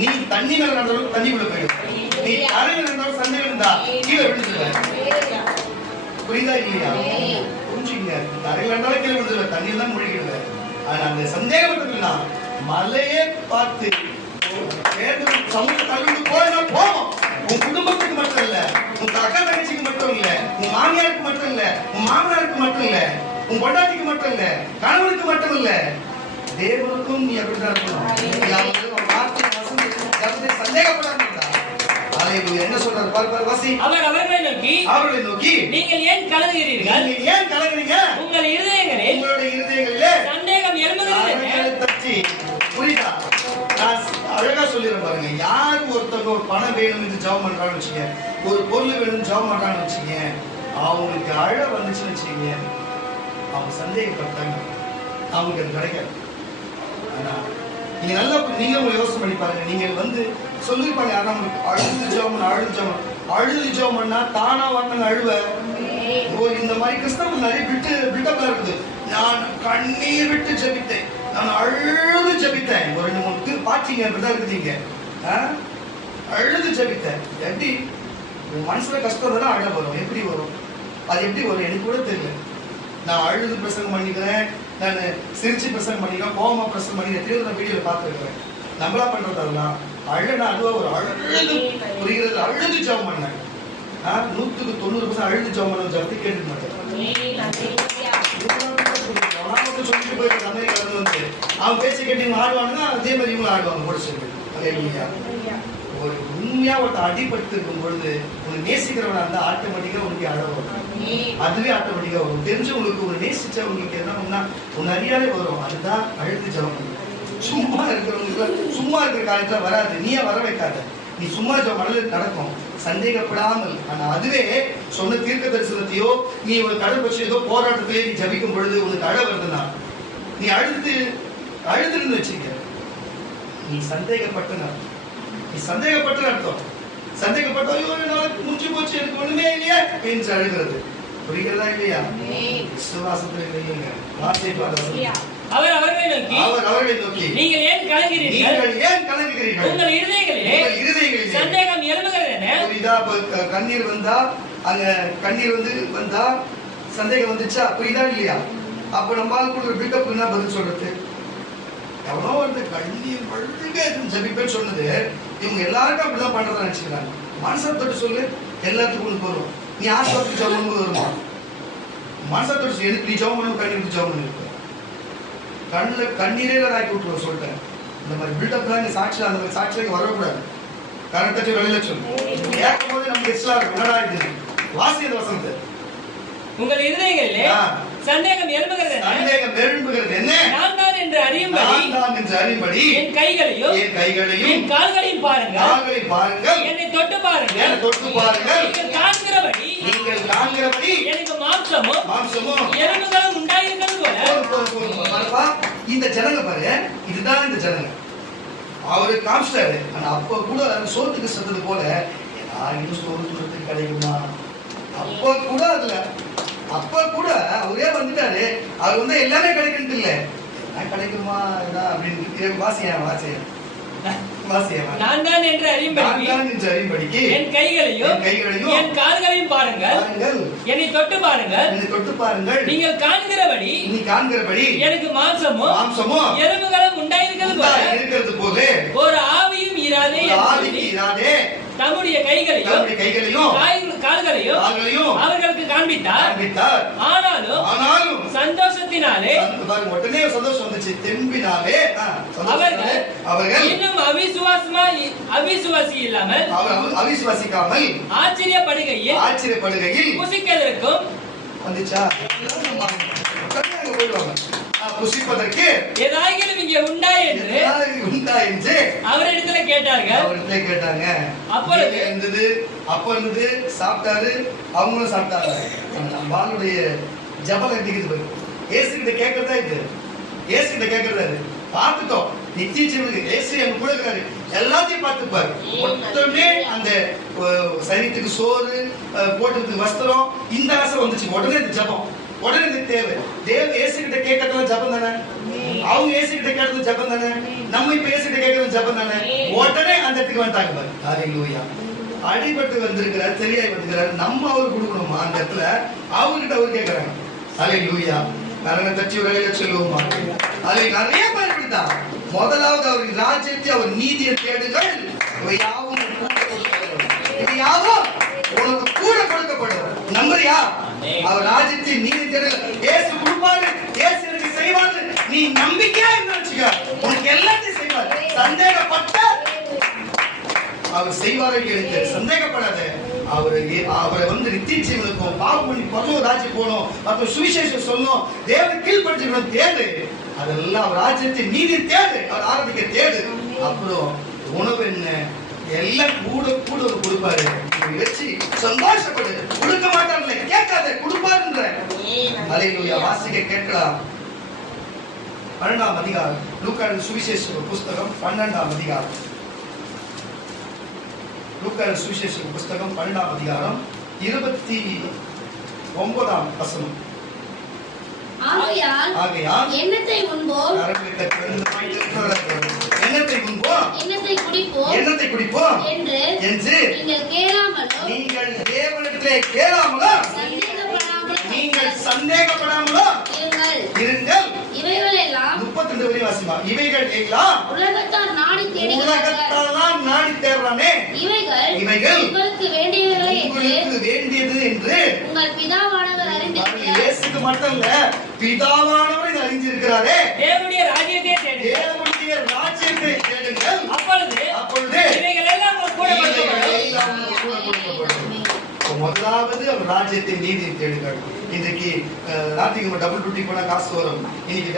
நீ தண்ணி மேல நடந்தாலும் தண்ணிக்குள்ள போயிடும். நீ அறையில் இருந்தாலும் சந்தேகம் இருந்தா கீழே விழுந்துருவ. புரியுதா இல்லையா? புரிஞ்சுங்க. அறையில் இருந்தாலும் கீழே விழுந்துருவ, தண்ணி தான் மூழ்கிடுவ. ஆனா அந்த சந்தேகம் மலையே பார்த்து சமூக போயினா போவோம். உன் குடும்பத்துக்கு மட்டும் இல்ல, உன் அக்கா தங்கச்சிக்கு மட்டும் இல்ல, உன் மாமியாருக்கு மட்டும் இல்ல, உன் மாமனாருக்கு மட்டும் இல்ல, உன் பொண்டாட்டிக்கு மட்டும் இல்ல, கணவனுக்கு மட்டும் இல்ல, தேவனுக்கும் நீ அப்படிதான் இருக்கணும். சந்தேகப்படாம என்ன சொல்றாரு பாரு வாசி. அவர்களை நோக்கி நீங்கள் ஏன் கலங்குகிறீர்கள்? ஏன் கலங்குறீங்க? உங்களுடைய இருதயங்களிலே சந்தேகம் எழும்புகிறது. புரியுதா? நான் அழகா சொல்லிடுறேன் பாருங்க. யாரு ஒருத்தவங்க ஒரு பணம் வேணும் என்று ஜெபம் பண்றான்னு வச்சுங்க, ஒரு பொருள் வேணும் ஜெபம் பண்றான்னு வச்சுங்க, அவங்களுக்கு அழ வந்துச்சுன்னு வச்சுங்க, அவங்க சந்தேகப்பட்டாங்க, அவங்களுக்கு அது கிடைக்காது. ஆனா நீங்க நல்லா நீங்க உங்களை யோசனை பண்ணி பாருங்க. நீங்க வந்து சொல்லிருப்பாங்க, யாரா உங்களுக்கு அழுது ஜெபம் பண்ணா தானா வரணுங்க அழுவ. இந்த மாதிரி கிறிஸ்தவர்கள் நிறைய பில்டப்ல இருக்குது. நான் கண்ணீர் விட்டு ஜெபித்தேன், நான் அழுது ஜெபித்தேன். ஒரு 2-3 பாட்டிங்க அப்படிதான் இருக்குதுங்க. அழுது ஜெபித்தேன். எப்படி உன் மனசுல கஷ்டம் தானே அழ வரும்? எப்படி வரும்? அது எப்படி வரும் எனக்கு கூட தெரியல. நான் அழுது பிரசங்கம் பண்ணிக்கிறேன், நான் சிரிச்சு பிரசங்கம் பண்ணிக்கிறேன், கோபமா பிரசங்கம் பண்ணிக்கிறேன். எத்தனையோ நான் வீடியோல பார்த்துருக்கிறேன். நம்மளா பண்றது அதெல்லாம் அழுனா அதுவா ஒரு அழுது புரிகிறது. அழுது ஜெபம் பண்ணேன். 100% அழுது ஜெபம் பண்ண ஜபத்தை கேட்க மாட்டேன். சொல்லிட்டு போயிட்டு அமெரிக்கால வந்து அவன் பேச்சு கேட்டு இவங்க ஆடுவானுங்க, அதே மாதிரி இவங்க ஆடுவாங்க கூட சொல்லி. ஒரு உண்மையா ஒருத்த அடிபட்டு இருக்கும் பொழுது உனக்கு நேசிக்கிறவனா இருந்தா ஆட்டோமேட்டிக்கா உனக்கு அழ வரும். அதுவே ஆட்டோமேட்டிக்கா வரும். தெரிஞ்சவங்களுக்கு ஒரு நேசிச்சவங்களுக்கு என்ன பண்ணா உன் அறியாலே வரும். அதுதான் அழுது ஜெபம். சும்மா இருக்கிறவங்களுக்கு சும்மா இருக்கிற காலத்துல வராது. நீயே வர வைக்காத. நீ சும்மா ஜெபம் பண்ணல நடக்கும் சந்தேகப்படாமல். ஆனா அதுவே சொன்ன தீர்க்க தரிசனத்தையோ நீ ஒரு கடல் பற்றி ஏதோ போராட்டத்திலே நீ ஜபிக்கும் பொழுது உனக்கு அழ வருதுன்னா நீ அழுதுன்னு வச்சுக்க. நீ சந்தேகப்பட்ட நீ சந்தேகப்பட்ட அர்த்தம். சந்தேகப்பட்ட ஐயோ நாளைக்கு முடிஞ்சு போச்சு எனக்கு ஒண்ணுமே இல்லையா என்று அழுகிறது. புரிகிறதா இல்லையா? விசுவாசத்துல இல்லைங்க. அவர் அவர்களை நோக்கி நீங்கள் ஏன் கலங்குகிறீர்கள்? உங்கள் இருதயங்களிலே சந்தேகம் எழும்புகிறது என்ன? புரியுதா? கண்ணீர் வந்தா அங்க கண்ணீர் வந்தா சந்தேகம் வந்துச்சா? புரியுதா இல்லையா? அப்ப நம்மால் கூட பில்டப் என்ன பதில் சொல்றது? எவனோ வந்து கண்ணீர் வழுக ஜபிப்பேன்னு சொன்னது இவங்க எல்லாருக்கும் அப்படிதான் பண்றதா நினைச்சுக்கிறாங்க. மனசை தொட்டு சொல்லு, எல்லாத்துக்கும் உனக்கு வரும். நீ ஆஸ்பத்திரி ஜெபம் பண்ணும்போது வருமா? மனசை தொட்டு எதுக்கு நீ ஜெபம் பண்ண கண்ணீர் ஜெபம் பண்ணிருக்க? கண்ணில் கண்ணீரே ஆக்கி விட்டுருவோம் சொல்லிட்டேன். இந்த மாதிரி பில்டப்லாம் நீ சாட்சியில் அந்த மாதிரி சாட்சியாக வரக்கூடாது. கரெக்டாக வெளியில சொல்லு. கேட்கும் போது நமக்கு இஸ்லாம் என்னடா இது வாசியது வசனத்தை. உங்கள் இருதயங்களிலே சந்தேகம் எழும்புகிறது என்ன? நான் தான் என்று அறியும்படி என் கைகளையும் என் கால்களையும் பாருங்கள். என்னை தொட்டு பாருங்கள். நீங்கள் காண்கிறபடி எனக்கு மாம்சமும் எலும்புகளும் உண்டாயிருக்கிறது போல. இந்த ஜனங்க பாரு, இதுதான் இந்த ஜனங்க. அவரு காமிச்சிட்டாரு. ஆனா அப்ப கூட சோத்துக்கு செத்தது போல இன்னும் சோறு துறத்துக்கு கிடைக்குமா? அப்ப கூட அவரே வந்துட்டாரு. அவர் வந்து எல்லாமே கிடைக்கிறது இல்ல. கிடைக்குமா அப்படின்னு வாசியா நான் தான் என்று அறியும்படிக்கு என் கைகளையும் என் கால்களையும் பாருங்கள். என்னை தொட்டு பாருங்கள். நீங்கள் காண்கிறபடி எனக்கு மாம்சமும் எலும்புகளும் உண்டாயிருக்கிறது போல ஒரு ஆவியும் இராதே தம்முடைய கைகளையும் கால்களையும் அவர்களுக்கு காண்பித்தார். ஆனாலும் சந்தோஷத்தினாலே உடனே சந்தோஷம் வந்துச்சு. தெம்பினாலே அவர்கள் இன்னும் அவிசுவாசி இல்லாமல் அவிசுவாசிக்காமல் ஆச்சரியப்படுகையில் புசிக்கிறதற்கும் வந்துச்சா? புசிப்பதற்கு ஏதாயிலும் இங்கே உண்டா என்று அவரிடத்துல கேட்டாங்க. அப்ப இருந்தது சாப்பிட்டாரு, அவங்களும் சாப்பிட்டாங்க. நம்மளுடைய ஜபம் எப்படி ஏசு கிட்ட கேட்கறதா இது? ஏசு கிட்ட கேட்கறதாரு பார்த்துட்டோம். நித்திய ஜீவனுக்கு ஏசு எங்க கூட இருக்காரு. எல்லாத்தையும் பார்த்துப்பாரு. மொத்தமே அந்த சரீரத்துக்கு சோறு, போட்டுறதுக்கு வஸ்திரம், இந்த ஆசை வந்துச்சு. உடனே இந்த ஜபம், உடனே இந்த தேவை. ஏசு கிட்ட கேட்கறதுலாம் ஜபம் தானே? அவங்க ஏசு கிட்ட கேட்கறது ஜபம் தானே? நம்ம இப்ப ஏசு கிட்ட கேட்கறது ஜபம் தானே? உடனே அந்த இடத்துக்கு வந்துட்டாங்க பாரு. ஹல்லேலூயா. அடிபட்டு வந்திருக்கிறாரு, சரியாய் வந்திருக்கிறாரு. நம்ம அவருக்கு கொடுக்கணுமா? அந்த இடத்துல அவர்கிட்ட அவர் கேட்கறாங்க. ஹல்லேலூயா. நரன தச்சி உரையில சொல்லுவோமா? அது நிறைய பேர் இப்படிதான். முதலாவது அவர் ராஜ்யத்தை அவர் நீதியை தேடுங்கள், இவை யாவும் உனக்கு கூட கொடுக்கப்படும். நம்புறியா? அவர் ராஜ்யத்தை நீதி தேடுங்கள். ஏசு கொடுப்பாரு, ஏசு எனக்கு செய்வாரு. நீ நம்பிக்கையா இருந்துச்சுக்க, உனக்கு எல்லாத்தையும் செய்வார். சந்தேகப்பட்ட அவர் செய்வாரை கேளுங்க, சந்தேகப்படாத. அவரை வந்து நித்திய ஜீவனுக்கும் பாவம் பண்ணி பரலோக ராஜ்யம் போகணும், மற்றும் சுவிசேஷம் சொல்லணும், தேவனை கீழ்படிச்சுக்கணும் தேடு. அதெல்லாம் அவர் ராஜ்யத்தை நீதி தேடு, அவர் ஆரம்பிக்க தேடு. அப்புறம் உணவு என்ன எல்லாம் கூட கூட கொடுப்பாரு. வச்சு சந்தோஷப்படு. கொடுக்க மாட்டாங்களே கேட்காத, கொடுப்பாருன்ற. ஹல்லேலூயா. வாசிக்க கேட்கலாம். 12ஆம் அதிகாரம் லூக்காவின் சுவிசேஷ புஸ்தகம் 12ஆம் அதிகாரம். லூக்காவின் சுவிசேஷ புஸ்தகம் 12ஆம் அதிகாரம் 29ஆம் வசனம். ஆகையால் எண்ணத்தை உண்போம் எண்ணத்தை குடிப்போம் என்று நீங்கள் தேவனிடத்திலே கேளாமலோ நீங்கள் சந்தேகப்படாமலோ இருங்கள். 32 வரை வாசிமா. இவைகள் எல்லாம் உலகத்தால் நாடி தேடுறானே, இவைகள் உங்களுக்கு வேண்டியது என்று உங்கள் பிதாவானவர் அறிந்திருக்கிறார். இயேசுக்கு மட்டும் இல்ல, பிதாவானவர் இதை அறிந்திருக்கிறாரே. தேவனுடைய ராஜ்யத்தை தேடுங்கள், அப்பொழுது இவைகள் எல்லாம் கூட கொடுக்கப்படும். முதலாவது அவர் ராஜ்யத்தை நீதியை தேடுங்கள். இன்றைக்கு ராத்திரிக்கு டபுள் டியூட்டி போனா காசு வரும், இன்னைக்கு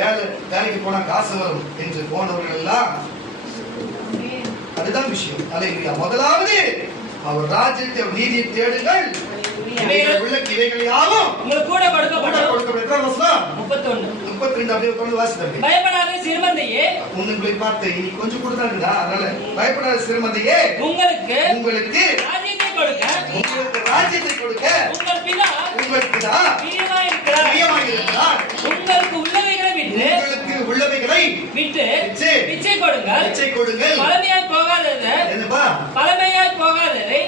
வேலைக்கு போனா காசு வரும் என்று போனவர்கள் எல்லாம் அதுதான் விஷயம். அல்லேலூயா. முதலாவது அவர் ராஜ்யத்தை அவர் நீதியை தேடுங்கள், இவைகள் யாவும் உங்களுக்கு கூட கொடுக்கப்படும். 32 அப்படியே கொண்டு வாசித்தாங்க. பயப்படாத சிறுமந்தையே, உங்களை பார்த்து இனி கொஞ்சம் கொடுத்தாங்கடா, அதனால பயப்படாத சிறுமந்தையே, உங்களுக்கு ராஜ்யத்தை கொடுக்க உங்கள் பிதா பிரியமாயிருக்கிறார். உங்களுக்கு உள்ளவைகளை விட்டு பிச்சை கொடுங்கள். பழமையாய் போகாததை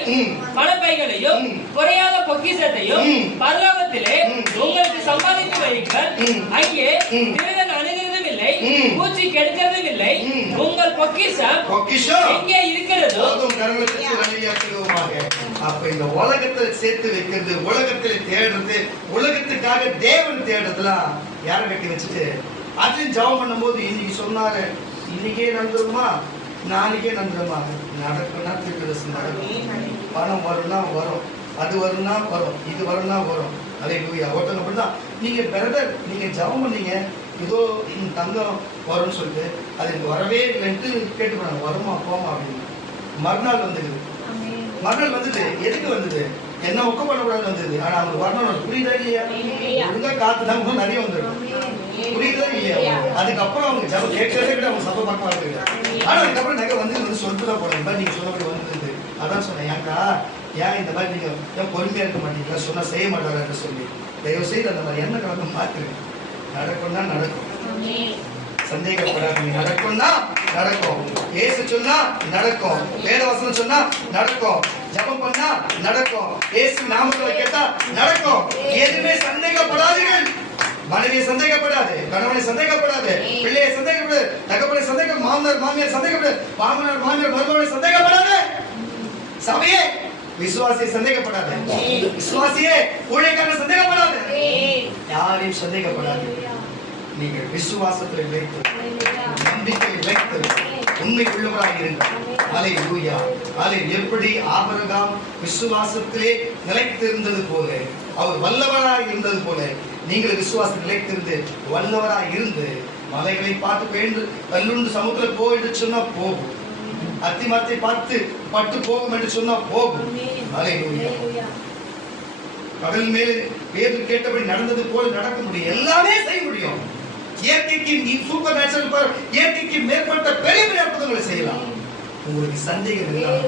பணப்பைகளையும் குறையாத பொக்கிஷத்தையும் பரலோகத்திலே உங்களுக்கு சம்பாதித்து வையுங்கள். அங்கே திருடன் அணுகிறதும் இல்லை, பூச்சி கெடுக்கிறதும் இல்லை. உங்கள் பொக்கிஷம் எங்கே இருக்கிறதோ அப்ப இந்த உலகத்தில் சேர்த்து வைக்கிறது, உலகத்தில் தேடுறது, உலகத்துக்காக தேவன் தேடுறதுலாம் யாரை கட்டி வச்சுட்டு அதையும் ஜெபம் பண்ணும்போது இன்னைக்கு சொன்னாரு, இன்னைக்கே நடந்துருமா நாளைக்கே நடந்துருமா, நடக்கும்னா திருப்பி நடக்கும். பணம் வரும்னா வரும், அது வரும்னா வரும், இது வரும்னா வரும். அல்லேலூயா. ஒருத்தங்க அப்படிதான், நீங்க பிரதர் நீங்க ஜெபம் பண்ணீங்க ஏதோ தங்கம் வரும்னு சொல்லிட்டு அது எனக்கு வரவே இல்லைன்ட்டு கேட்டு போனாங்க, வருமா போமா அப்படின்னு. மறுநாள் வந்துடுது. மறுநாள் வந்தது. எதுக்கு வந்தது? என்ன ஒக்க பண்ணக்கூடாது வந்தது. ஆனா அவங்க வரணும். புரியுதா இல்லையா? ஒழுங்கா காத்துதான் நிறைய வந்துடும். புரியுதா இல்லையா? அதுக்கப்புறம் அவங்க ஜபம் கேட்கறதே விட அவங்க சபை பார்க்க வாங்க. ஆனா அதுக்கப்புறம் நகை வந்து சொல்லிட்டு தான் போனேன், நீங்க சொன்னபடி வந்துருது. அதான் சொன்னேன், ஏன்க்கா ஏன் இந்த மாதிரி நீங்க ஏன் பொறுமையா இருக்க மாட்டீங்களா, சொன்னா செய்ய மாட்டாரு சொல்லி தயவு செய்து அந்த மாதிரி என்ன கலந்து மாத்துருங்க. நடக்கும்னா நடக்கும், சந்தேகப்படாதீங்க. நடக்கும்னா நடக்கும். ஏசு சொன்னா நடக்கும், வேதவசனம் சொன்னா நடக்கும், ஜபம் பண்ணா நடக்கும், ஏசு நாமத்துல கேட்டா நடக்கும். எதுவுமே சந்தேகப்படாதீர்கள். மனைவியை சந்தேகப்படாது, கணவனை சந்தேகப்படாது, பிள்ளையை சந்தேகப்படாது, தகப்பனை சந்தேகம், மாமியார் சந்தேகப்படாது, மாமனார் மருமகனை சந்தேகப்படாது, சபையே விசுவாசியை சந்தேகப்படாது, விசுவாசியே ஊழியக்காரனை சந்தேகப்படாது, யாரையும் சந்தேகப்படாது. நீங்கள் விசுவாசத்தில் வைத்து, நம்பிக்கையில் வைத்து, உண்மை உள்ளவராக இருங்கள். அல்லேலூயா. எப்படி ஆபிரகாம் விசுவாசத்திலே நிலைத்திருந்தது போல, அவர் வல்லவராக இருந்தது போல, நீங்கள் விசுவாசத்தில் நிலைத்திருந்து வல்லவராக இருந்து மலைகளை பார்த்து பெயர்ந்து கல்லுண்டு சமுத்திரம் போ என்று சொன்னா போகும், அத்திமரத்தை பார்த்து பட்டு போகும் என்று சொன்னா போகும். அல்லேலூயா. கடல் மேலே பேதுரு கேட்டபடி நடந்தது போல நடக்க முடியும், எல்லாமே செய்ய முடியும். இயற்கைக்கு சூப்பர் நேச்சுரல் பவர், இயற்கைக்கு மேற்பட்ட பெரிய பெரிய அற்புதங்களை செய்யலாம். உங்களுக்கு சந்தேகம் இல்லாம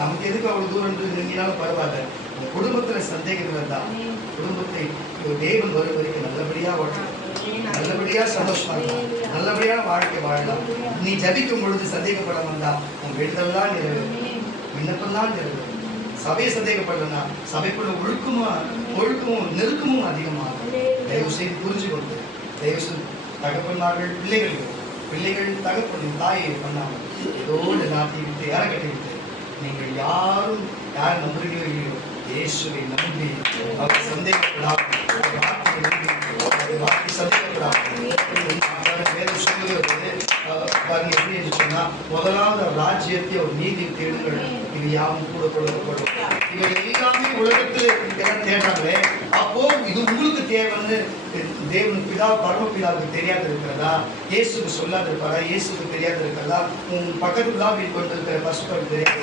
நமக்கு எதுக்கு அவ்வளவு தூரம் நீங்கினாலும் பரவாயில்ல. உங்க குடும்பத்துல சந்தேகம் இருந்தா குடும்பத்தை தேவன் வரும் வரைக்கும் நல்லபடியா வாழலாம், நல்லபடியா சந்தோஷமா இருக்கலாம், நல்லபடியா வாழ்க்கை வாழலாம். நீ ஜபிக்கும் பொழுது சந்தேகப்படாம இருந்தா உன் வேண்டுதல்லாம் நிறைவேறும், விண்ணப்பம்லாம் நிறைவேறும். சபையை சந்தேகப்படலன்னா சபைக்குள்ள ஒழுக்கமும் நெருக்கமும் அதிகமாகும். தயவு செய்து புரிஞ்சு கொண்டு, தயவு செய்து தகப்பன்மார்கள் பிள்ளைகள் தகப்பன் தாயை பண்ணாமல் ஏதோ நாட்டி விட்டு யாரை கட்டி விட்டு நீங்கள் யார் நம்புகிறீர்களோ இல்லையோ இயேசுவை நம்பி அவர் சந்தேகப்படாமல் வார்த்தை சந்தேகப்படாமல் எப்படி என்று சொன்னா முதலாவது ராஜ்யத்தை அவர் நீதி தேடுங்கள், இது யாவும் கூட கொடுக்கப்படும். இவங்க எல்லாமே உலகத்தில் எல்லாம் தேடுறாங்களே, அப்போ இது உங்களுக்கு தேவைன்னு தேவன் பிதா பரமபிதாவுக்கு தெரியாது இருக்கிறதா, இயேசுக்கு சொல்லாது இருப்பாரா, இயேசுக்கு தெரியாது இருக்கிறதா, உன் பக்கத்துல தான் வீட்டு கொண்டு இருக்கிற பசுக்கள் தெரியாது.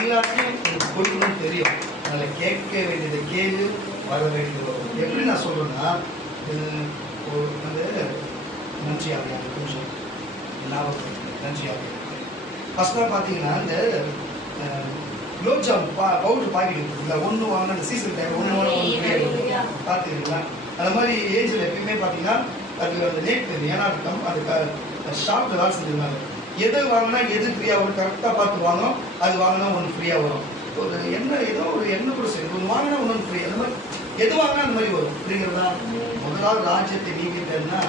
எல்லாத்தையும் உங்களுக்கு கொடுக்கணும்னு தெரியும். அதனால கேட்க வேண்டியதை கேள்வி வர வேண்டியது. எப்படி நான் சொல்றேன்னா, நன்றியாக கொஞ்சம் நன்றியாக ஃபர்ஸ்டாக பார்த்தீங்கன்னா இந்த குலோப்ஜாம் பவுடர் பாக்கெட் இருக்குல்ல, ஒன்று வாங்கினா அந்த சீசன் டைம் ஒன்று வாங்கினா பார்த்துக்கிறீங்களா, அந்த மாதிரி ஏஜில் எப்பயுமே பார்த்தீங்கன்னா அது அந்த லேட் ஏன்னா அது ஷாப்பில் வேலை செஞ்சிருந்தாங்க, எது வாங்கினா எது ஃப்ரீயா வரும் கரெக்டா பார்த்து வாங்கணும். அது வாங்கினா ஒன்று ஃப்ரீயா வரும். ஒரு எண்ணெய் ஏதோ ஒரு எண்ணெய் கூட சரி ஒன்று வாங்கினா ஒன்று ஃப்ரீ. அந்த மாதிரி எது வாங்கினா அந்த மாதிரி வரும். புரியுறதா? முதலாவது ராஜ்யத்தை நீங்கிட்டேன்னா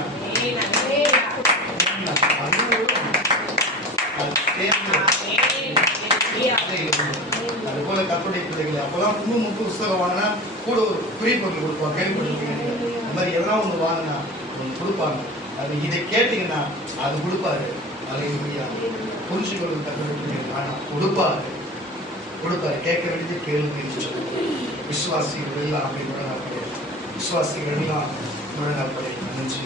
அது போல கற்பனை பிள்ளைகள் அப்பெல்லாம் முக்கு புஸ்தகம் வாங்கினா கூட ஒரு ஃப்ரீ பொருள் கொடுப்பாங்க. கேள்விப்பட்டிருக்கீங்க? அந்த மாதிரி எதனா ஒன்று வாங்கினா ஒன்று கொடுப்பாங்க. அது இதை கேட்டீங்கன்னா அது கொடுப்பாரு. அதை புரிஞ்சுக்கொள்ளும் கற்பனை பிள்ளைகள் ஆனால் கொடுப்பாரு. கேட்க வேண்டியது கேள்வி. விசுவாசிகள் எல்லாம் அப்படி முரணாப்படையாது. விசுவாசிகள் எல்லாம் முரணாப்படையாது. நன்றி.